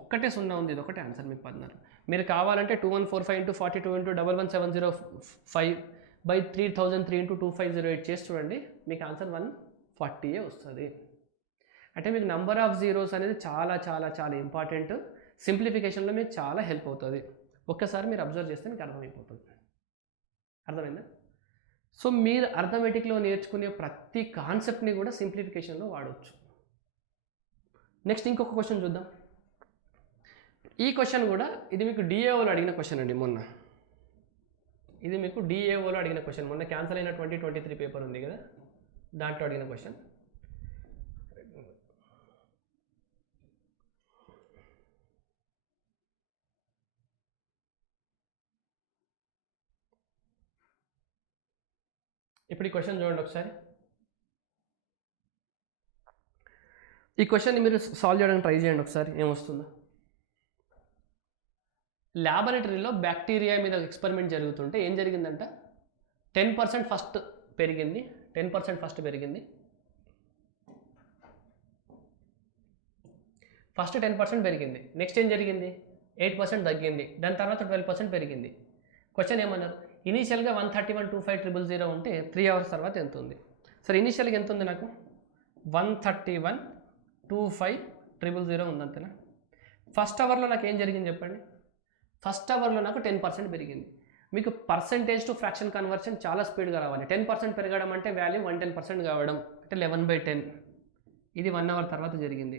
ఒక్కటే 0 ఉంది, ఇది ఒకటే ఆన్సర్ మీకు 16. మీరు కావాలంటే 2145 into 42 into 11705/3003 into 2508 చేసి చూడండి, మీకు ఆన్సర్ 140 వస్తుంది. అంటే మీకు నెంబర్ ఆఫ్ జీరోస్ అనేది చాలా చాలా చాలా ఇంపార్టెంట్. సింప్లిఫికేషన్లో మీకు చాలా హెల్ప్ అవుతుంది. ఒక్కసారి మీరు అబ్జర్వ్ చేస్తే మీకు అర్థమైపోతుంది. అర్థమైందా? సో మీరు అర్థమెటిక్లో నేర్చుకునే ప్రతి కాన్సెప్ట్ని కూడా సింప్లిఫికేషన్లో వాడవచ్చు. నెక్స్ట్ ఇంకొక క్వశ్చన్ చూద్దాం. ఈ క్వశ్చన్ కూడా ఇది మీకు డిఏఓలో అడిగిన క్వశ్చన్ అండి. మొన్న ఇది మీకు డిఏఓలో అడిగిన క్వశ్చన్, మొన్న క్యాన్సల్ అయిన 2023 పేపర్ ఉంది కదా, దాంట్లో అడిగిన క్వశ్చన్. ఇప్పుడు ఈ క్వశ్చన్ చూడండి ఒకసారి. ఈ క్వశ్చన్ని మీరు సాల్వ్ చేయడానికి ట్రై చేయండి ఒకసారి, ఏమొస్తుందో. ల్యాబొరేటరీలో బ్యాక్టీరియా మీద ఎక్స్పెరిమెంట్ జరుగుతుంటే ఏం జరిగిందంట, 10% ఫస్ట్ పెరిగింది. 10% ఫస్ట్ పెరిగింది. ఫస్ట్ 10% పెరిగింది. నెక్స్ట్ ఏం జరిగింది, 8% తగ్గింది. దాని తర్వాత 12% పెరిగింది. క్వశ్చన్ ఏమన్నారు, ఇనీషియల్గా 131.25.000 ఉంటే 3 hours తర్వాత ఎంత ఉంది? సరే, ఇనీషియల్గా ఎంత ఉంది నాకు, 131.25.000 ఉందంతేనా. ఫస్ట్ అవర్లో నాకు ఏం జరిగింది చెప్పండి. ఫస్ట్ అవర్లో నాకు 10% పెరిగింది. మీకు పర్సెంటేజ్ టు ఫ్రాక్షన్ కన్వర్షన్ చాలా స్పీడ్గా రావాలి. 10% పెరగడం అంటే వాల్యూ 110% కావడం అంటే 11/10. ఇది 1 hour తర్వాత జరిగింది.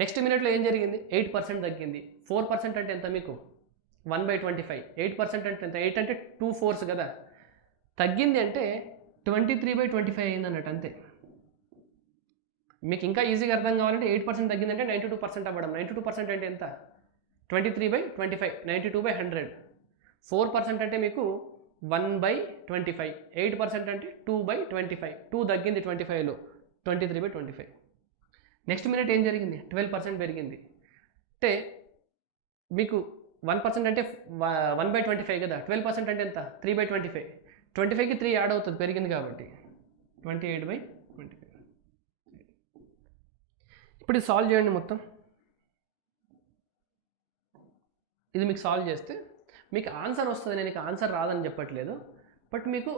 నెక్స్ట్ మినిట్లో ఏం జరిగింది, 8% తగ్గింది. 4% అంటే ఎంత మీకు, 1/25. 8% అంటే ఎంత, 8 అంటే 2 4s కదా, తగ్గింది అంటే 23/25 అయింది అన్నట్టు అంతే. మీకు ఇంకా ఈజీగా అర్థం కావాలంటే 8% తగ్గిందంటే 92% అవ్వడం. 92% అంటే ఎంత, 23/25, 92/100. 4% అంటే మీకు 1/25. 8% అంటే 2/25. 2 తగ్గింది 25లో, 23/25. నెక్స్ట్ మినిట్ ఏం జరిగింది, 12% పెరిగింది. అంటే మీకు 1% అంటే 1/25 కదా, 12% అంటే ఎంత, 3/25. 25కి 3 యాడ్ అవుతుంది పెరిగింది కాబట్టి, 28/25. ఇప్పుడు ఇది సాల్వ్ చేయండి మొత్తం. ఇది మీకు సాల్వ్ చేస్తే మీకు ఆన్సర్ వస్తుంది. నేను ఇక ఆన్సర్ రాదని చెప్పట్లేదు, బట్ మీకు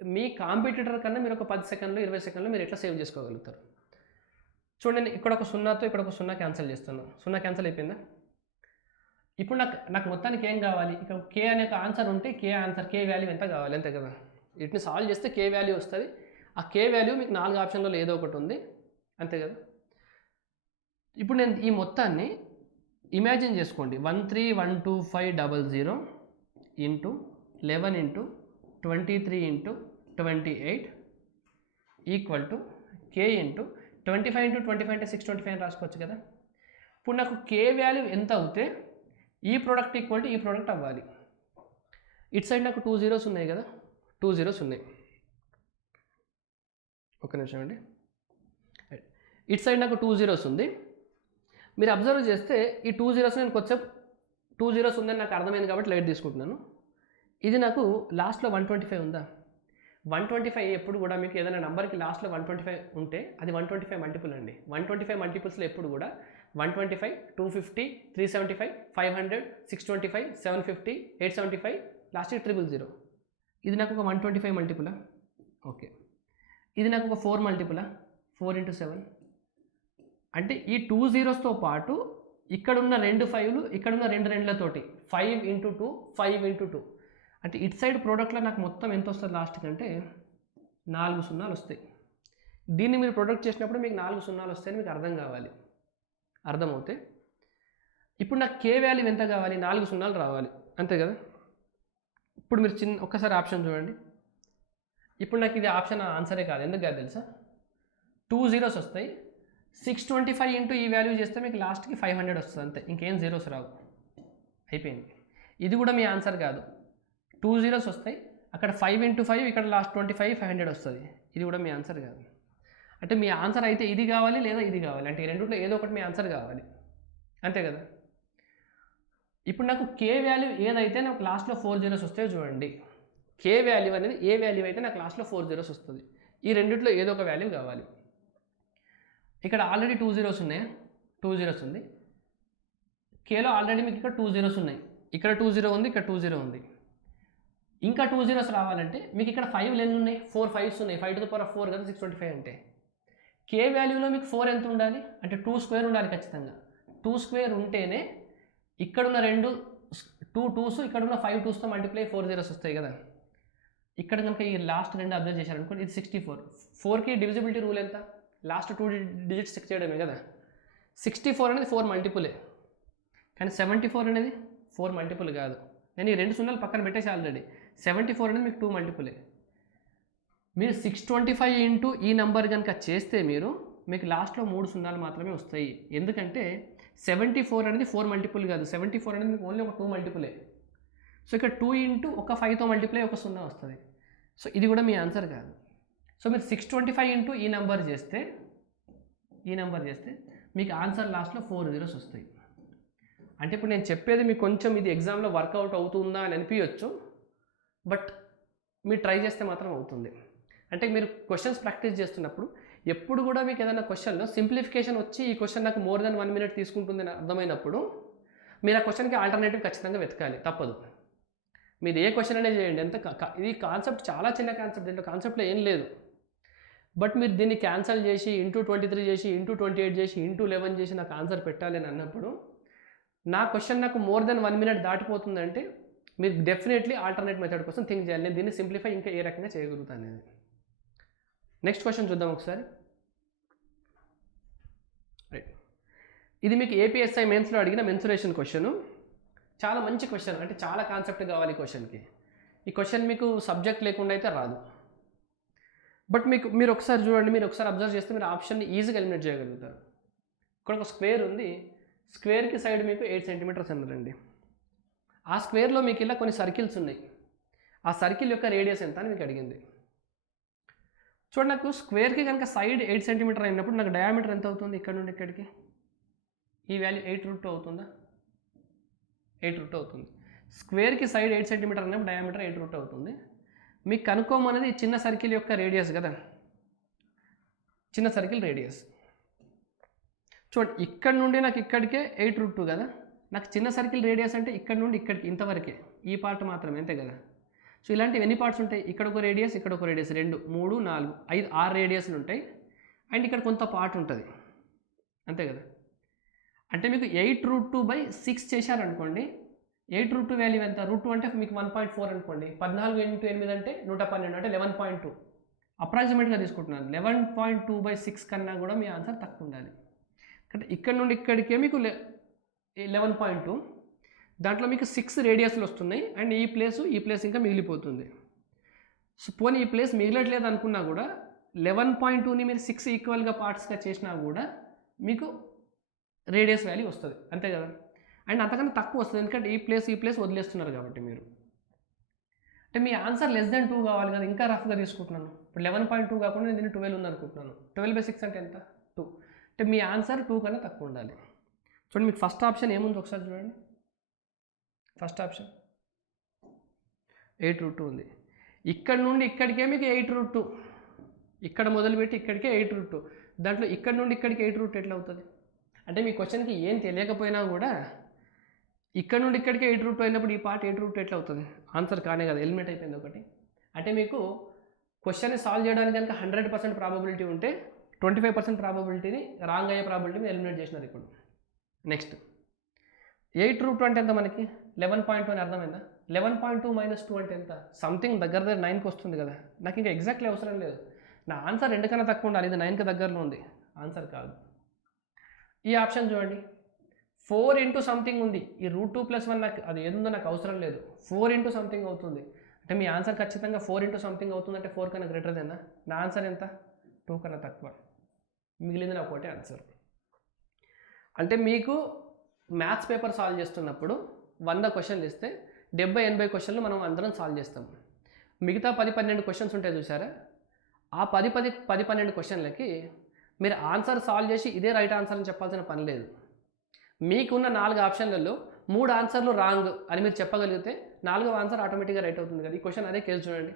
మీ కాంపిటీటర్ కన్నా మీరు ఒక 10 సెకండ్లు 20 సెకండ్లు మీరు ఎట్లా సేవ్ చేసుకోగలుగుతారు చూడండి. ఇక్కడ ఒక 0తో ఇక్కడ ఒక 0 క్యాన్సిల్ చేస్తున్నాను. 0 క్యాన్సిల్ అయిపోయిందా. ఇప్పుడు నాకు మొత్తానికి ఏం కావాలి, ఇక్కడ కే అనే ఒక ఆన్సర్ ఉంటే కే వాల్యూ ఎంత కావాలి, అంతే కదా. వీటిని సాల్వ్ చేస్తే కే వాల్యూ వస్తుంది. ఆ కే వాల్యూ మీకు 4 ఆప్షన్లలో ఏదో ఒకటి ఉంది, అంతే కదా. ఇప్పుడు నేను ఈ మొత్తాన్ని ఇమాజిన్ చేసుకోండి, 13,125,000 into 11 into 23 into 28 equal to K into 25 into 25 అంటే 625 అని రాసుకోవచ్చు కదా. ఇప్పుడు నాకు కే వాల్యూ ఎంత అవుతే ఈ ప్రోడక్ట్ ఈక్వల్ టు ఈ ప్రోడక్ట్ అవ్వాలి. ఇటు సైడ్ నాకు 2 zeros ఉన్నాయి కదా, 2 zeros ఉన్నాయి. ఒక నిమిషం అండి. ఇటు సైడ్ నాకు 2 zeros ఉంది. మీరు అబ్జర్వ్ చేస్తే ఈ 2 zeros నేను కొంచెం 2 zeros ఉందని నాకు అర్థమైంది కాబట్టి లైట్ తీసుకుంటున్నాను. ఇది నాకు లాస్ట్లో 125 ఉందా. 125 ఎప్పుడు కూడా మీకు ఏదైనా నెంబర్కి లాస్ట్లో 125 ఉంటే అది 125 మల్టిపుల్ అండి. 125 మల్టిపుల్స్లో ఎప్పుడు కూడా 125, 250, 375, 500, 625, 750, 875, లాస్ట్ 000. ఇది నాకు ఒక 125 మల్టిపులా. ఓకే, ఇది నాకు ఒక 4 మల్టిపులా, 4 into 7. అంటే ఈ 2 zeros పాటు ఇక్కడున్న 2 5లు ఇక్కడున్న 2 2లతోటి 5 into 2, 5 into 2. అంటే ఇటు సైడ్ ప్రోడక్ట్లో నాకు మొత్తం ఎంత వస్తుంది లాస్ట్కి అంటే 4 సున్నాలు వస్తాయి. దీన్ని మీరు ప్రొడక్ట్ చేసినప్పుడు మీకు 4 సున్నాలు వస్తాయని మీకు అర్థం కావాలి. అర్థమవుతే ఇప్పుడు నాకు కే వాల్యూ ఎంత కావాలి, 4 సున్నాలు రావాలి, అంతే కదా. ఇప్పుడు మీరు ఒక్కసారి ఆప్షన్ చూడండి. ఇప్పుడు నాకు ఇది ఆప్షన్ ఆన్సరే కాదు, ఎందుకు కాదు తెలుసా. 2 zeros వస్తాయి, 625 ఇంటూ ఈ వాల్యూ చేస్తే మీకు లాస్ట్కి 500 వస్తుంది అంతే, ఇంకేం జీరోస్ రావు, అయిపోయింది. ఇది కూడా మీ ఆన్సర్ కాదు. 2 zeros వస్తాయి, అక్కడ 5 into 5, ఇక్కడ లాస్ట్ 25, 500 వస్తుంది. ఇది కూడా మీ ఆన్సర్ కాదు. అంటే మీ ఆన్సర్ అయితే ఇది కావాలి లేదా ఇది కావాలి, అంటే ఈ రెండిట్లో ఏదో ఒకటి మీ ఆన్సర్ కావాలి, అంతే కదా. ఇప్పుడు నాకు కే వాల్యూ ఏదైతే నాకు లాస్ట్లో 4 zeros వస్తాయో చూడండి. కే వాల్యూ అనేది ఏ వాల్యూ అయితే నాకు లాస్ట్లో 4 zeros వస్తుంది. ఈ రెండిట్లో ఏదో ఒక వాల్యూ కావాలి. ఇక్కడ ఆల్రెడీ 2 zeros ఉన్నాయా, 2 zeros ఉంది. కేలో ఆల్రెడీ మీకు ఇక్కడ 2 zeros ఉన్నాయి, ఇక్కడ 2 0 ఉంది, ఇక్కడ 2 0 ఉంది. ఇంకా 2 zeros రావాలంటే మీకు ఇక్కడ 5 ఎన్ని ఉన్నాయి, 4 5s ఉన్నాయి, 5 to the power of 4 కదా 625 అంటే. కే వాల్యూలో మీకు 4 ఎంత ఉండాలి అంటే 2 square ఉండాలి ఖచ్చితంగా. 2 square ఉంటేనే ఇక్కడున్న 2 2s ఇక్కడున్న 5 2sతో మల్టిప్లై 4 zeros వస్తాయి కదా. ఇక్కడ కనుక ఈ లాస్ట్ 2 అబ్జర్వ్ చేశారనుకోండి, ఇది 64. 4కి డివిజిబిలిటీ రూల్ ఎంత, లాస్ట్ 2 digits చెక్ చేయడమే కదా. 64 అనేది 4 మల్టిపులే, కానీ 74 అనేది 4 మల్టిపుల్ కాదు. నేను ఈ 2 సున్నాలు పక్కన పెట్టేసి ఆల్రెడీ. 74 అనేది మీకు 2 మల్టిపులే. మీరు 625 ఇంటూ ఈ నెంబర్ కనుక చేస్తే మీకు లాస్ట్లో 3 సున్నాలు మాత్రమే వస్తాయి. ఎందుకంటే 74 అనేది 4 మల్టిపుల్ కాదు, 74 అనేది మీకు ఓన్లీ ఒక 2 మల్టిపులే. సో ఇక్కడ 2 ఇంటూ ఒక 5తో మల్టిప్లై ఒక సున్నా వస్తుంది. సో ఇది కూడా మీ ఆన్సర్ కాదు. సో మీరు 625 ఇంటూ ఈ నెంబర్ చేస్తే మీకు ఆన్సర్ లాస్ట్లో 4 zeros వస్తాయి. అంటే ఇప్పుడు నేను చెప్పేది మీకు కొంచెం ఇది ఎగ్జామ్లో వర్కౌట్ అవుతుందా అని అనిపించవచ్చు, బట్ మీరు ట్రై చేస్తే మాత్రం అవుతుంది. అంటే మీరు క్వశ్చన్స్ ప్రాక్టీస్ చేస్తున్నప్పుడు ఎప్పుడు కూడా మీకు ఏదైనా క్వశ్చన్లో సింప్లిఫికేషన్ వచ్చి ఈ క్వశ్చన్ నాకు మోర్ దెన్ 1 minute తీసుకుంటుంది అని అర్థమైనప్పుడు మీరు ఆ క్వశ్చన్కి ఆల్టర్నేటివ్ ఖచ్చితంగా వెతకాలి, తప్పదు. మీరు ఏ క్వశ్చన్ అనేది చేయండి, ఇది కాన్సెప్ట్ చాలా చిన్న కాన్సెప్ట్, దీంట్లో కాన్సెప్ట్లో ఏం లేదు. బట్ మీరు దీన్ని క్యాన్సల్ చేసి ఇంటూ 23 చేసి ఇంటూ 28 చేసి ఇంటూ 11 చేసి నాకు ఆన్సర్ పెట్టాలి అని అన్నప్పుడు నా క్వశ్చన్ నాకు మోర్ దెన్ 1 minute దాటిపోతుందంటే మీరు డెఫినెట్లీ ఆల్టర్నేట్ మెథడ్ కోసం థింక్ చేయాలి. నేను దీన్ని సింప్లిఫై ఇంకా ఏ రకంగా చేయగలుగుతాను అనేది. నెక్స్ట్ క్వశ్చన్ చూద్దాం ఒకసారి. రైట్, ఇది మీకు ఏపీఎస్ఐ మెయిన్స్లో అడిగిన మెన్సురేషన్ క్వశ్చన్. చాలా మంచి క్వశ్చన్, అంటే చాలా కాన్సెప్ట్ కావాలి ఈ క్వశ్చన్కి. ఈ క్వశ్చన్ మీకు సబ్జెక్ట్ లేకుండా అయితే రాదు. బట్ మీరు ఒకసారి చూడండి, మీరు ఒకసారి అబ్జర్వ్ చేస్తే మీరు ఆప్షన్ని ఈజీగా ఎలిమినేట్ చేయగలుగుతారు. ఇక్కడ ఒక స్క్వేర్ ఉంది, స్క్వేర్కి సైడ్ మీకు 8 centimeters అన్నారండి. ఆ స్క్వేర్లో మీకు ఇలా కొన్ని సర్కిల్స్ ఉన్నాయి. ఆ సర్కిల్ యొక్క రేడియస్ ఎంత అని మీకు అడిగింది. చూడండి, నాకు స్క్వేర్కి కనుక సైడ్ 8 centimeters అయినప్పుడు నాకు డయామీటర్ ఎంత అవుతుంది, ఇక్కడ నుండి ఇక్కడికి ఈ వాల్యూ 8√2 అవుతుందా, 8√2 అవుతుంది. స్క్వేర్కి సైడ్ 8 centimeters అయినప్పుడు డయామీటర్ 8√2 అవుతుంది. మీకు కనుక్కోమనేది చిన్న సర్కిల్ యొక్క రేడియస్ కదా, చిన్న సర్కిల్ రేడియస్. చూడండి, ఇక్కడ నుండి నాకు ఇక్కడికే 8√2 కదా. నాకు చిన్న సర్కిల్ రేడియస్ అంటే ఇక్కడ నుండి ఇక్కడికి ఇంతవరకే, ఈ పార్ట్ మాత్రమే, అంతే కదా. సో ఇలాంటివి ఎన్ని పార్ట్స్ ఉంటాయి, ఇక్కడ ఒక రేడియస్, ఇక్కడ ఒక రేడియస్, 2 3 4 5 6 రేడియస్లు ఉంటాయి. అండ్ ఇక్కడ కొంత పార్ట్ ఉంటుంది, అంతే కదా. అంటే మీకు 8√2/6 చేశారనుకోండి, 8√2 వాల్యూ ఎంత, √2 అంటే మీకు 1.4 అనుకోండి. 14 × 8 అంటే 112 అంటే 11.2 అప్రాక్సిమేట్గా తీసుకుంటున్నాను. 11.2/6 కన్నా కూడా మీ ఆన్సర్ తక్కువ ఉండాలి. అంటే ఇక్కడ నుండి ఇక్కడికే మీకు 11.2, దాంట్లో మీకు 6 రేడియస్లు వస్తున్నాయి. అండ్ ఈ ప్లేస్ ఇంకా మిగిలిపోతుంది. సో పోనీ ఈ ప్లేస్ మిగిలట్లేదు అనుకున్నా కూడా 11.2ని మీరు 6 ఈక్వల్గా పార్ట్స్గా చేసినా కూడా మీకు రేడియస్ వాల్యూ వస్తుంది, అంతే కదా. అండ్ అంతకన్నా తక్కువ వస్తుంది, ఎందుకంటే ఈ ప్లేస్ వదిలేస్తున్నారు కాబట్టి మీరు. అంటే మీ ఆన్సర్ <2 కావాలి కదా, ఇంకా రఫ్గా తీసుకుంటున్నాను. ఇప్పుడు 11.2 కాకుండా నేను దీన్ని 12 ఉంది అనుకుంటున్నాను. 12/6 అంటే ఎంత, 2. అంటే మీ ఆన్సర్ 2 కన్నా తక్కువ ఉండాలి. చూడండి, మీకు ఫస్ట్ ఆప్షన్ ఏముంది ఒకసారి చూడండి. ఫస్ట్ ఆప్షన్ 8√2 ఉంది. ఇక్కడ నుండి ఇక్కడికే మీకు 8√2, ఇక్కడ మొదలుపెట్టి ఇక్కడికే 8√2. దాంట్లో ఇక్కడ నుండి ఇక్కడికి 8√2 ఎట్లా అవుతుంది అంటే మీ క్వశ్చన్కి ఏం తెలియకపోయినా కూడా ఇక్కడ నుండి ఇక్కడికి 8√2 అయినప్పుడు ఈ పార్ట్ 8√2 ఎట్లా అవుతుంది, ఆన్సర్ కానే కదా, ఎలిమినేట్ అయిపోయింది ఒకటి. అంటే మీకు క్వశ్చన్ని సాల్వ్ చేయడానికి కనుక 100% ప్రాబబిలిటీ ఉంటే 25% ప్రాబబిలిటీని రాంగ్ అయ్యే ప్రాబబిలిటీని ఎలిమినేట్ చేసినారు ఇప్పుడు. నెక్స్ట్ 8√2 అంటే ఎంత మనకి 11.2 అని అర్థమైందా. 11.2 - 2 అంటే ఎంత, సంథింగ్ దగ్గర 9కి వస్తుంది కదా. నాకు ఇంకా ఎగ్జాక్ట్లీ అవసరం లేదు, నా ఆన్సర్ 2 కన్నా తక్కువ ఉండాలి. ఇది 9కి దగ్గరలో ఉంది, ఆన్సర్ కాదు. ఈ ఆప్షన్ చూడండి, 4 × సంథింగ్ ఉంది. ఈ √2 + 1 నాకు అది ఏదుందో నాకు అవసరం లేదు, 4 × సంథింగ్ అవుతుంది. అంటే మీ ఆన్సర్ ఖచ్చితంగా 4 × సంథింగ్ అవుతుంది. అంటే 4 కన్నా గ్రేటర్ దేనా, నా ఆన్సర్ ఎంత 2 కన్నా తక్కువ, మిగిలింది నాకు ఒకటే ఆన్సర్. అంటే మీకు మ్యాథ్స్ పేపర్ సాల్వ్ చేస్తున్నప్పుడు 100 క్వశ్చన్లు ఇస్తే 70-80 క్వశ్చన్లు మనం అందరం సాల్వ్ చేస్తాం. మిగతా 10-12 క్వశ్చన్స్ ఉంటాయి చూసారా, ఆ 10-12 క్వశ్చన్లకి మీరు ఆన్సర్ సాల్వ్ చేసి ఇదే రైట్ ఆన్సర్ అని చెప్పాల్సిన పని లేదు. మీకున్న 4 ఆప్షన్లలో 3 ఆన్సర్లు రాంగ్ అని మీరు చెప్పగలిగితే 4వ ఆన్సర్ ఆటోమేటిక్గా రైట్ అవుతుంది కదా. ఈ క్వశ్చన్ అదే కేసు చూడండి.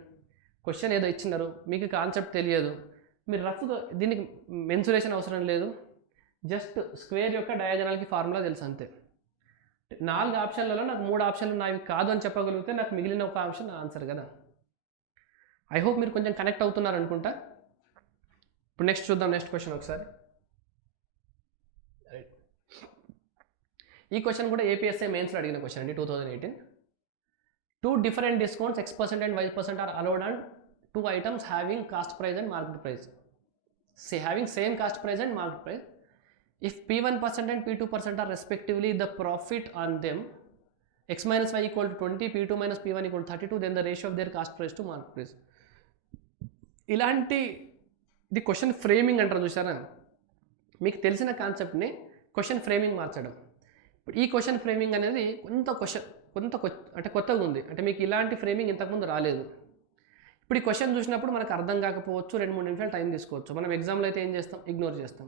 క్వశ్చన్ ఏదో ఇచ్చినారు, మీకు కాన్సెప్ట్ తెలియదు, మీరు రఫ్గా దీనికి మెన్సురేషన్ అవసరం లేదు, జస్ట్ స్క్వేర్ యొక్క డయాగనల్కి ఫార్ములా తెలుసు అంతే. 4 ఆప్షన్లలో నాకు 3 ఆప్షన్లు నావి కాదు అని చెప్పగలిగితే నాకు మిగిలిన ఒక ఆప్షన్ ఆన్సర్ కదా. ఐ హోప్ మీరు కొంచెం కనెక్ట్ అవుతున్నారు అనుకుంటా. ఇప్పుడు నెక్స్ట్ చూద్దాం, నెక్స్ట్ క్వశ్చన్ ఒకసారి. ఈ క్వశ్చన్ కూడా ఏపీఎస్ఐ మెయిన్స్లో అడిగిన క్వశ్చన్ అండి, 2018. 2 different discounts X% and Y% are allowed on 2 items having cost price and market price. Say having same cost price and market price. If P1% and P2% are respectively the profit on them, X minus Y equal to 20, P2 minus P1 equal to 32, then the ratio of their cost price to market price. ఇలాంటి ఇది question framing అంటారు చూసారా, మీకు తెలిసిన కాన్సెప్ట్ని question framing మార్చడం. ఈ question framing అనేది అంటే కొత్తగా ఉంది, అంటే మీకు ఇలాంటి ఫ్రేమింగ్ ఇంతకుముందు రాలేదు. ఇప్పుడు ఈ క్వశ్చన్ చూసినప్పుడు మనకు అర్థం కాకపోవచ్చు, 2-3 నిమిషాలు టైం తీసుకోవచ్చు. మనం ఎగ్జామ్లో అయితే ఏం చేస్తాం, ఇగ్నోర్ చేస్తాం.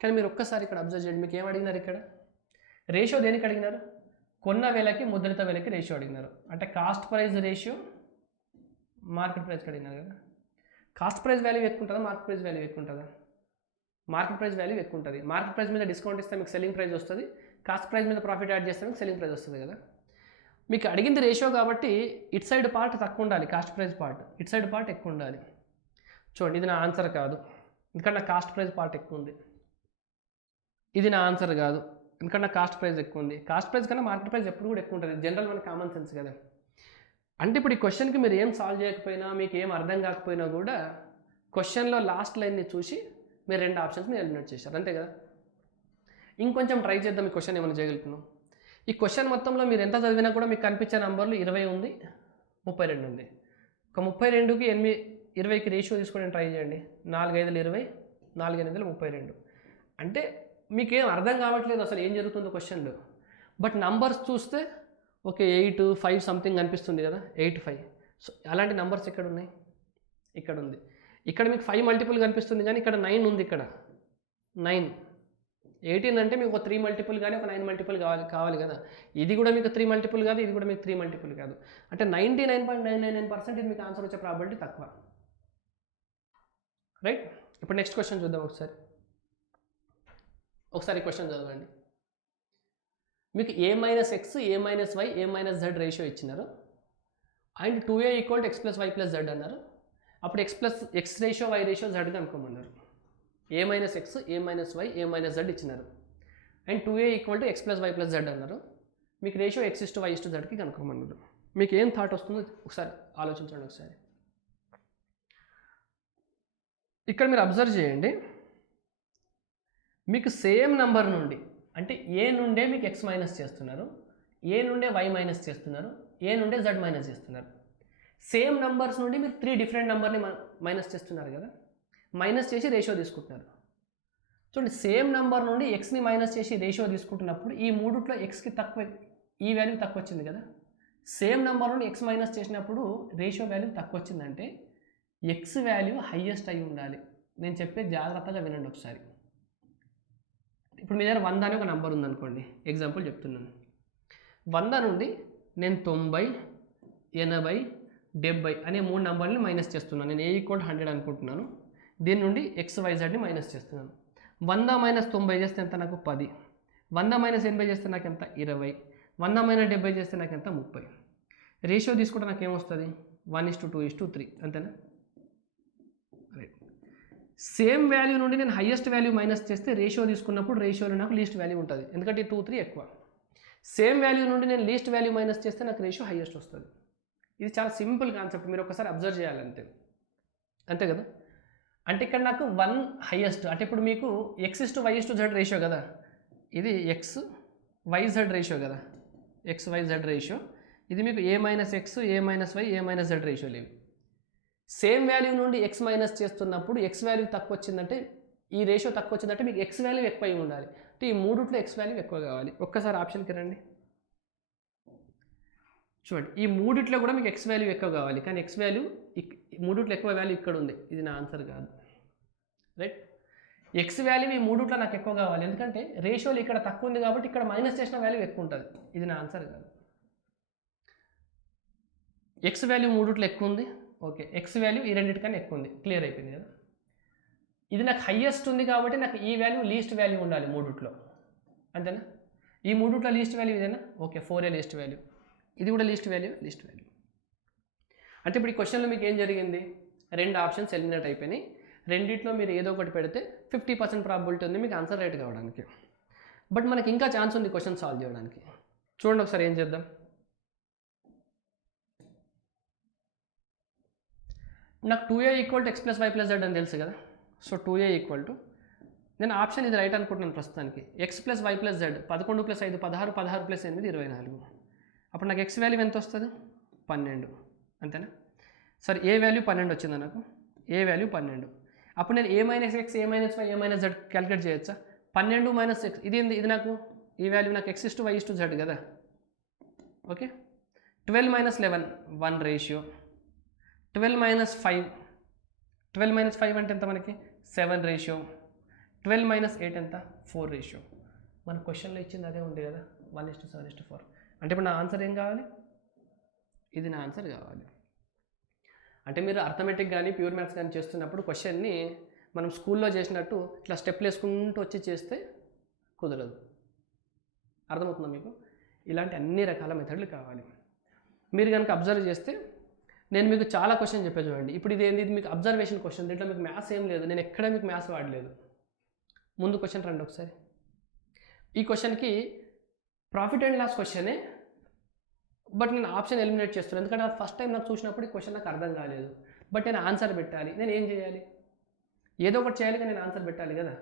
కానీ మీరు ఒక్కసారి ఇక్కడ అబ్జర్వ్ చేయండి, మీకు ఏం అడిగినారు ఇక్కడ, రేషియో దేనికి అడిగినారు, కొన్న వేలకి ముద్రిత వేలకి రేషియో అడిగినారు. అంటే కాస్ట్ ప్రైస్ రేషియో మార్కెట్ ప్రైస్కి అడిగినారు కదా. కాస్ట్ ప్రైస్ వాల్యూ ఎక్కువ ఉంటుందా, మార్కెట్ ప్రైస్ వాల్యూ ఎక్కువ ఉంటుందా? మార్కెట్ ప్రైస్ వాల్యూ ఎక్కువ ఉంటుంది. మార్కెట్ ప్రైస్ మీద డిస్కౌంట్ ఇస్తే మీకు సెల్లింగ్ ప్రైస్ వస్తుంది, కాస్ట్ ప్రైస్ మీద ప్రాఫిట్ యాడ్ చేస్తే మీకు సెల్లింగ్ ప్రైస్ వస్తుంది కదా. మీకు అడిగింది రేషియో కాబట్టి ఇట్ సైడ్ పార్ట్ తక్కువ ఉండాలి, cost price part, it side part ఎక్కువ ఉండాలి. చూడండి, ఇది నా ఆన్సర్ కాదు ఎందుకంటే నా కాస్ట్ ప్రైస్ పార్ట్ ఎక్కువ ఉంది. ఇది నా ఆన్సర్ కాదు ఎందుకంటే నా కాస్ట్ ప్రైస్ ఎక్కువ ఉంది. కాస్ట్ ప్రైస్ కన్నా మార్కెట్ ప్రైస్ ఎప్పుడు కూడా ఎక్కువ ఉంటుంది, జనరల్ మన కామన్ సెన్స్ కదా. అంటే ఇప్పుడు ఈ క్వశ్చన్కి మీరు ఏం సాల్వ్ చేయకపోయినా, మీకు ఏం అర్థం కాకపోయినా కూడా క్వశ్చన్లో లాస్ట్ లైన్ని చూసి మీరు 2 ఆప్షన్స్ మీరు ఎలిమినేట్ చేశారు, అంతే కదా. ఇంకొంచెం ట్రై చేద్దాం, ఈ క్వశ్చన్ ఏమైనా చేయగలుగుతున్నాం. ఈ క్వశ్చన్ మొత్తంలో మీరు ఎంత చదివినా కూడా మీకు కనిపించే నంబర్లు 20 ఉంది, 32 ఉంది. ఒక 32కి 20కి రేషియో తీసుకొని ట్రై చేయండి. 4×5 20, 4×8 32. అంటే మీకేం అర్థం కావట్లేదు అసలు ఏం జరుగుతుందో క్వశ్చన్లో. బట్ నంబర్స్ చూస్తే ఓకే 8, 5 సంథింగ్ కనిపిస్తుంది కదా, 8, 5. సో అలాంటి నంబర్స్ ఎక్కడ ఉన్నాయి, ఇక్కడ ఉంది. ఇక్కడ మీకు 5 మల్టిపుల్ కనిపిస్తుంది కానీ ఇక్కడ 9 ఉంది, ఇక్కడ 9. 18 అంటే మీకు ఒక 3 మల్టిపుల్ కానీ ఒక 9 మల్టిపుల్ కావాలి కదా. ఇది కూడా మీకు 3 మల్టిపుల్ కాదు, ఇది కూడా మీకు 3 మల్టిపుల్ కాదు. అంటే 99.999% ఇది మీకు ఆన్సర్ వచ్చే ప్రాబిలిటీ తక్కువ, రైట్. ఇప్పుడు నెక్స్ట్ క్వశ్చన్ చూద్దాం ఒకసారి క్వశ్చన్ చదవండి. మీకు A - X, A - Y, A - Z ratio ఇచ్చినారు and 2A = X + Y + Z అన్నారు. అప్పుడు X ratio Y ratio Z కనుక్కోమన్నారు. A - X, A - Y, A - Z ఇచ్చినారు and 2A = X + Y + Z అన్నారు. మీకు రేషియో X:Y:Z కనుక్కోమన్నారు. మీకు ఏం థాట్ వస్తుందో ఒకసారి ఆలోచించండి. ఒకసారి ఇక్కడ మీరు అబ్జర్వ్ చేయండి, మీకు సేమ్ నంబర్ నుండి అంటే ఏ నుండే మీకు X మైనస్ చేస్తున్నారు, ఏ నుండే Y మైనస్ చేస్తున్నారు, ఏ నుండే Z మైనస్ చేస్తున్నారు. సేమ్ నంబర్స్ నుండి మీరు 3 డిఫరెంట్ నెంబర్ని మైనస్ చేస్తున్నారు కదా, మైనస్ చేసి రేషియో తీసుకుంటున్నారు. చూడండి, సేమ్ నెంబర్ నుండి Xని మైనస్ చేసి రేషియో తీసుకుంటున్నప్పుడు ఈ మూడిట్లో Xకి తక్కువ, ఈ వాల్యూ తక్కువ వచ్చింది కదా. సేమ్ నెంబర్ నుండి X మైనస్ చేసినప్పుడు రేషియో వాల్యూ తక్కువ వచ్చిందంటే X వాల్యూ హైయెస్ట్ అయి ఉండాలి. నేను చెప్పే జాగ్రత్తగా వినండి ఒకసారి. ఇప్పుడు మీ దగ్గర 100 అనే ఒక నెంబర్ ఉందనుకోండి, ఎగ్జాంపుల్ చెప్తున్నాను. 100 నుండి నేను 90, 80, 70 అనే 3 నెంబర్ని మైనస్ చేస్తున్నాను. నేను A = 100 అనుకుంటున్నాను. దీని నుండి XYZని మైనస్ చేస్తున్నాను. 100 - 90 చేస్తే ఎంత, నాకు 10. 100 - 80 చేస్తే నాకు ఎంత, 20. 100 - 70 చేస్తే నాకు ఎంత, 30. రేషియో తీసుకుంటే నాకు ఏమొస్తుంది, 1:2:3, అంతేనా. రైట్. సేమ్ వాల్యూ నుండి నేను హైయెస్ట్ వాల్యూ మైనస్ చేస్తే రేషియో తీసుకున్నప్పుడు రేషియోలో నాకు లీస్ట్ వాల్యూ ఉంటుంది, ఎందుకంటే 2, 3 ఎక్కువ. సేమ్ వాల్యూ నుండి నేను లీస్ట్ వాల్యూ మైనస్ చేస్తే నాకు రేషియో హైయెస్ట్ వస్తుంది. ఇది చాలా సింపుల్ కాన్సెప్ట్, మీరు ఒకసారి అబ్జర్వ్ చేయాలంటే, అంతే కదా. అంటే ఇక్కడ నాకు 1 హైయెస్ట్, అంటే ఇప్పుడు మీకు X:Y:Z రేషియో కదా, ఇది XYZ రేషియో కదా, XYZ రేషియో. ఇది మీకు A - X, A - Y, A - Z రేషియోలు ఇవి. సేమ్ వాల్యూ నుండి X మైనస్ చేస్తున్నప్పుడు X వాల్యూ తక్కువ వచ్చిందంటే, ఈ రేషియో తక్కువ వచ్చిందంటే మీకు X వాల్యూ ఎక్కువ అయి ఉండాలి. అంటే ఈ మూడిట్లో X వాల్యూ ఎక్కువ కావాలి. ఒక్కసారి ఆప్షన్కి రండి, చూడండి. ఈ మూడిట్లో కూడా మీకు X వాల్యూ ఎక్కువ కావాలి, కానీ X వాల్యూ మూడిట్లో ఎక్కువ వాల్యూ ఇక్కడ ఉంది, ఇది నా ఆన్సర్ కాదు, రైట్. X వాల్యూ ఈ మూడిట్లో నాకు ఎక్కువ కావాలి, ఎందుకంటే రేషియోలు ఇక్కడ తక్కువ ఉంది కాబట్టి ఇక్కడ మైనస్ చేసిన వాల్యూ ఎక్కువ ఉంటుంది, ఇది నా ఆన్సర్ కాదు. X వాల్యూ మూడిట్లో ఎక్కువ ఉంది, ఓకే. X వాల్యూ ఈ రెండింటికన్నా ఎక్కువ ఉంది, క్లియర్ అయిపోయింది కదా. ఇది నాకు హైయెస్ట్ ఉంది కాబట్టి నాకు ఈ వాల్యూ లీస్ట్ వాల్యూ ఉండాలి మూడిట్లో, అంతేనా. ఈ మూడుట్లో లీస్ట్ వాల్యూ ఇదేనా? ఓకే, 4A లీస్ట్ వాల్యూ, ఇది కూడా లీస్ట్ వాల్యూ. అంటే ఇప్పుడు ఈ క్వశ్చన్లో మీకు ఏం జరిగింది? 2 ఆప్షన్స్ ఎలిమినేట్ అయిపోయినాయి. రెండిట్లో మీరు ఏదో ఒకటి పెడితే 50% ప్రాబిలిటీ ఉంది మీకు ఆన్సర్ రైట్ కావడానికి. బట్ మనకి ఇంకా ఛాన్స్ ఉంది క్వశ్చన్ సాల్వ్ చేయడానికి. చూడండి ఒకసారి ఏం చేద్దాం. నాకు 2A = x + y + z అని తెలుసు కదా. సో 2A = నేను ఆప్షన్ ఇది రైట్ అనుకుంటున్నాను ప్రస్తుతానికి. x + y + z 11 + 5 16, 16 + 8 24. అప్పుడు నాకు x వాల్యూ ఎంత వస్తుంది? 12. అంతేనా? సరే, ఏ వాల్యూ 12 వచ్చిందా నాకు? ఏ వాల్యూ 12. అప్పుడు నేను a - x, a - y, a - z calculate చేయొచ్చా? 12 - x ఇది నాకు ఈ వాల్యూ నాకు x / y / z కదా. ఓకే, 12 - 11 1 రేషియో, 12 - 5 12 - 5 అంటే ఎంత మనకి? 7 రేషియో, 12 - 8 ఎంత? 4 రేషియో. మన క్వశ్చన్లో ఇచ్చింది అదే ఉంది కదా, 1:7:4. అంటే ఇప్పుడు నా ఆన్సర్ ఏం కావాలి? ఇది నా ఆన్సర్ కావాలి. అంటే మీరు అర్థమెటిక్ కానీ ప్యూర్ మ్యాథ్స్ కానీ చేస్తున్నప్పుడు క్వశ్చన్ని మనం స్కూల్లో చేసినట్టు ఇట్లా స్టెప్లు వేసుకుంటూ వచ్చి చేస్తే కుదరదు. అర్థమవుతుందా మీకు? ఇలాంటి అన్ని రకాల మెథడ్లు కావాలి. మీరు కనుక అబ్జర్వ్ చేస్తే నేను మీకు చాలా క్వశ్చన్ చెప్పే చూడండి. ఇప్పుడు ఇది మీకు అబ్జర్వేషన్ క్వశ్చన్, దీంట్లో మీకు మ్యాథ్స్ ఏం లేదు, నేను ఎక్కడ మీకు మ్యాథ్స్ వాడలేదు. ముందు క్వశ్చన్ రండి ఒకసారి. ఈ క్వశ్చన్కి ప్రాఫిట్ అండ్ లాస్ క్వశ్చనే, బట్ నేను ఆప్షన్ ఎలిమినేట్ చేస్తున్నాను ఎందుకంటే నాకు ఫస్ట్ టైం నాకు చూసినప్పుడు ఈ క్వశ్చన్ నాకు అర్థం కాలేదు. బట్ నేను ఆన్సర్ పెట్టాలి, నేను ఏం చేయాలి? ఏదో ఒకటి చేయాలి కానీ నేను ఆన్సర్ పెట్టాలి కదా.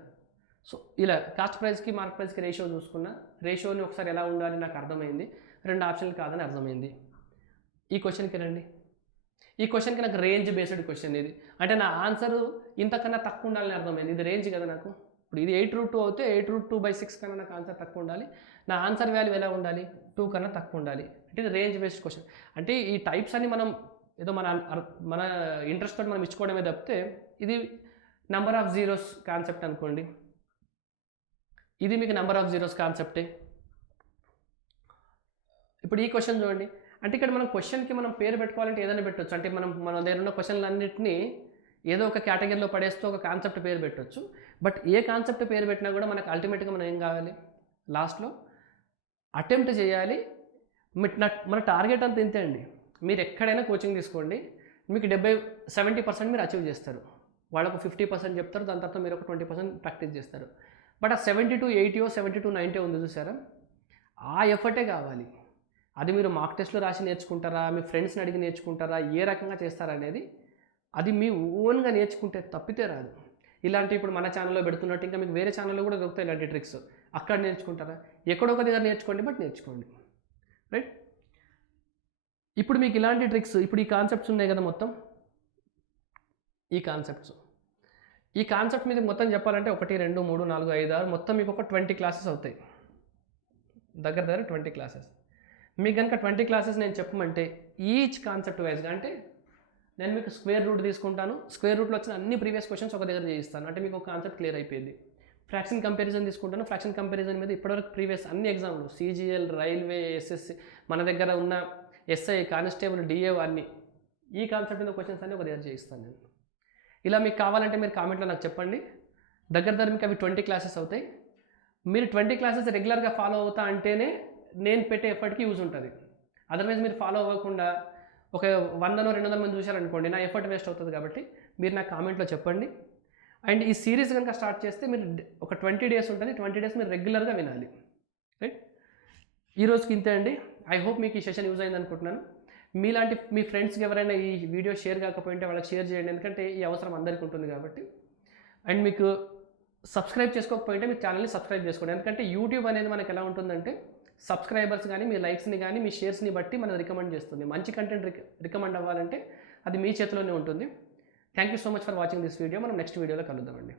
సో ఇలా కాస్ట్ ప్రైస్కి మార్క్ ప్రైస్కి రేషియో చూసుకున్నా, రేషియోని ఒకసారి ఎలా ఉండాలి నాకు అర్థమైంది, 2 ఆప్షన్లు కాదని అర్థమైంది. ఈ క్వశ్చన్కి రండి. ఈ క్వశ్చన్కి నాకు రేంజ్ బేస్డ్ క్వశ్చన్ ఇది, అంటే నా ఆన్సర్ ఇంతకన్నా తక్కువ ఉండాలని అర్థమైంది. ఇది రేంజ్ కదా నాకు. ఇప్పుడు ఇది 8√2 అవుతే 8√2/6 కన్నా నాకు ఆన్సర్ తక్కువ ఉండాలి. నా ఆన్సర్ వాల్యూ ఎలా ఉండాలి? 2 కన్నా తక్కువ ఉండాలి. అంటే ఇది రేంజ్ బేస్డ్ క్వశ్చన్. అంటే ఈ టైప్స్ అన్ని మనం ఏదో మన ఇంట్రెస్ట్ తోటి మనం ఇచ్చుకోవడమే తప్పితే, ఇది నెంబర్ ఆఫ్ జీరోస్ కాన్సెప్ట్ అనుకోండి, ఇది మీకు నెంబర్ ఆఫ్ జీరోస్ కాన్సెప్టే. ఇప్పుడు ఈ క్వశ్చన్ చూడండి. అంటే ఇక్కడ మనం క్వశ్చన్కి మనం పేరు పెట్టుకోవాలంటే ఏదైనా పెట్టవచ్చు. అంటే మన దగ్గర ఉన్న క్వశ్చన్లన్నింటినీ ఏదో ఒక కేటగిరీలో పడేస్తూ ఒక కాన్సెప్ట్ పేరు పెట్టవచ్చు. బట్ ఏ కాన్సెప్ట్ పేరు పెట్టినా కూడా మనకు అల్టిమేట్గా మనం ఏం కావాలి? లాస్ట్లో అటెంప్ట్ చేయాలి. మన టార్గెట్ అంతా ఇంతే అండి. మీరు ఎక్కడైనా కోచింగ్ తీసుకోండి, మీకు 70% మీరు అచీవ్ చేస్తారు. వాళ్ళకు 50% చెప్తారు, దాని తర్వాత మీరు ఒక 20% ప్రాక్టీస్ చేస్తారు. బట్ ఆ 70-80, 70-90 ఉంది చూసారా, ఆ ఎఫర్టే కావాలి. అది మీరు మాక్ టెస్ట్లో రాసి నేర్చుకుంటారా, మీ ఫ్రెండ్స్ని అడిగి నేర్చుకుంటారా, ఏ రకంగా చేస్తారా అనేది అది మీ ఓన్గా నేర్చుకుంటే తప్పితే రాదు. ఇలాంటి ఇప్పుడు మన ఛానల్లో పెడుతున్నట్టు ఇంకా మీకు వేరే ఛానల్లో కూడా దొరుకుతాయి ఇలాంటి ట్రిక్స్. అక్కడ నేర్చుకుంటారా, ఎక్కడొక దగ్గర నేర్చుకోండి, బట్ నేర్చుకోండి. రైట్? ఇప్పుడు మీకు ఇలాంటి ట్రిక్స్, ఇప్పుడు ఈ కాన్సెప్ట్స్ ఉన్నాయి కదా మొత్తం, ఈ కాన్సెప్ట్ మీద మొత్తం చెప్పాలంటే 1, 2, 3, 4, 5, 6 మొత్తం మీకు ఒక 20 క్లాసెస్ అవుతాయి. దగ్గర 20 క్లాసెస్. మీకు కనుక 20 క్లాసెస్ నేను చెప్పమంటే ఈచ్ కాన్సెప్ట్ వైజ్గా, అంటే నేను మీకు స్క్వేర్ రూట్ తీసుకుంటాను, స్క్వేర్ రూట్లో వచ్చిన అన్ని ప్రీవియస్ క్వశ్చన్స్ ఒక దగ్గర చేయిస్తాను, అంటే మీకు ఒక కాన్సెప్ట్ క్లియర్ అయిపోయింది. ఫ్రాక్షన్ కంపారిజన్ తీసుకుంటాను, ఫ్రాక్షన్ కంపారిజన్ మీద ఇప్పటివరకు ప్రీవియస్ అన్ని ఎగ్జామ్లు, CGL, రైల్వే, SSC, మన దగ్గర ఉన్న SI, కానిస్టేబుల్, DA అన్ని, ఈ కాన్సెప్ట్ మీద క్వశ్చన్స్ అన్ని ఒక దగ్గర చేయిస్తాను నేను. ఇలా మీకు కావాలంటే మీరు కామెంట్లో నాకు చెప్పండి. దగ్గర మీకు అవి 20 క్లాసెస్ అవుతాయి. మీరు 20 క్లాసెస్ రెగ్యులర్గా ఫాలో అవుతా అంటేనే నేను పెట్టే ఎఫర్ట్కి యూజ్ ఉంటుంది. అదర్వైజ్ మీరు ఫాలో అవ్వకుండా ఒక 100-200 మంది చూశారనుకోండి, నా ఎఫర్ట్ వేస్ట్ అవుతుంది. కాబట్టి మీరు నాకు కామెంట్లో చెప్పండి. అండ్ ఈ సిరీస్ కనుక స్టార్ట్ చేస్తే మీరు ఒక 20 డేస్ ఉంటుంది, 20 డేస్ మీరు రెగ్యులర్గా వినాలి. రైట్? ఈరోజుకి ఇంతే అండి. ఐ హోప్ మీకు ఈ సెషన్ యూజ్ అయింది అనుకుంటున్నాను. మీలాంటి మీ ఫ్రెండ్స్కి ఎవరైనా ఈ వీడియో షేర్ కాకపోయింటే వాళ్ళకి షేర్ చేయండి, ఎందుకంటే ఈ అవసరం అందరికీ ఉంటుంది కాబట్టి. అండ్ మీకు సబ్స్క్రైబ్ చేసుకోకపోయింటే మీ ఛానల్ని సబ్స్క్రైబ్ చేసుకోండి, ఎందుకంటే యూట్యూబ్ అనేది మనకు ఎలా ఉంటుందంటే సబ్స్క్రైబర్స్ కానీ మీ లైక్స్ని కానీ మీ షేర్స్ని బట్టి మనం రికమెండ్ చేస్తుంది. మంచి కంటెంట్ రికమెండ్ అవ్వాలంటే అది మీ చేతిలోనే ఉంటుంది. Thank you so much for watching this video. మనం నెక్స్ట్ వీడియోలో కలుద్దామండి.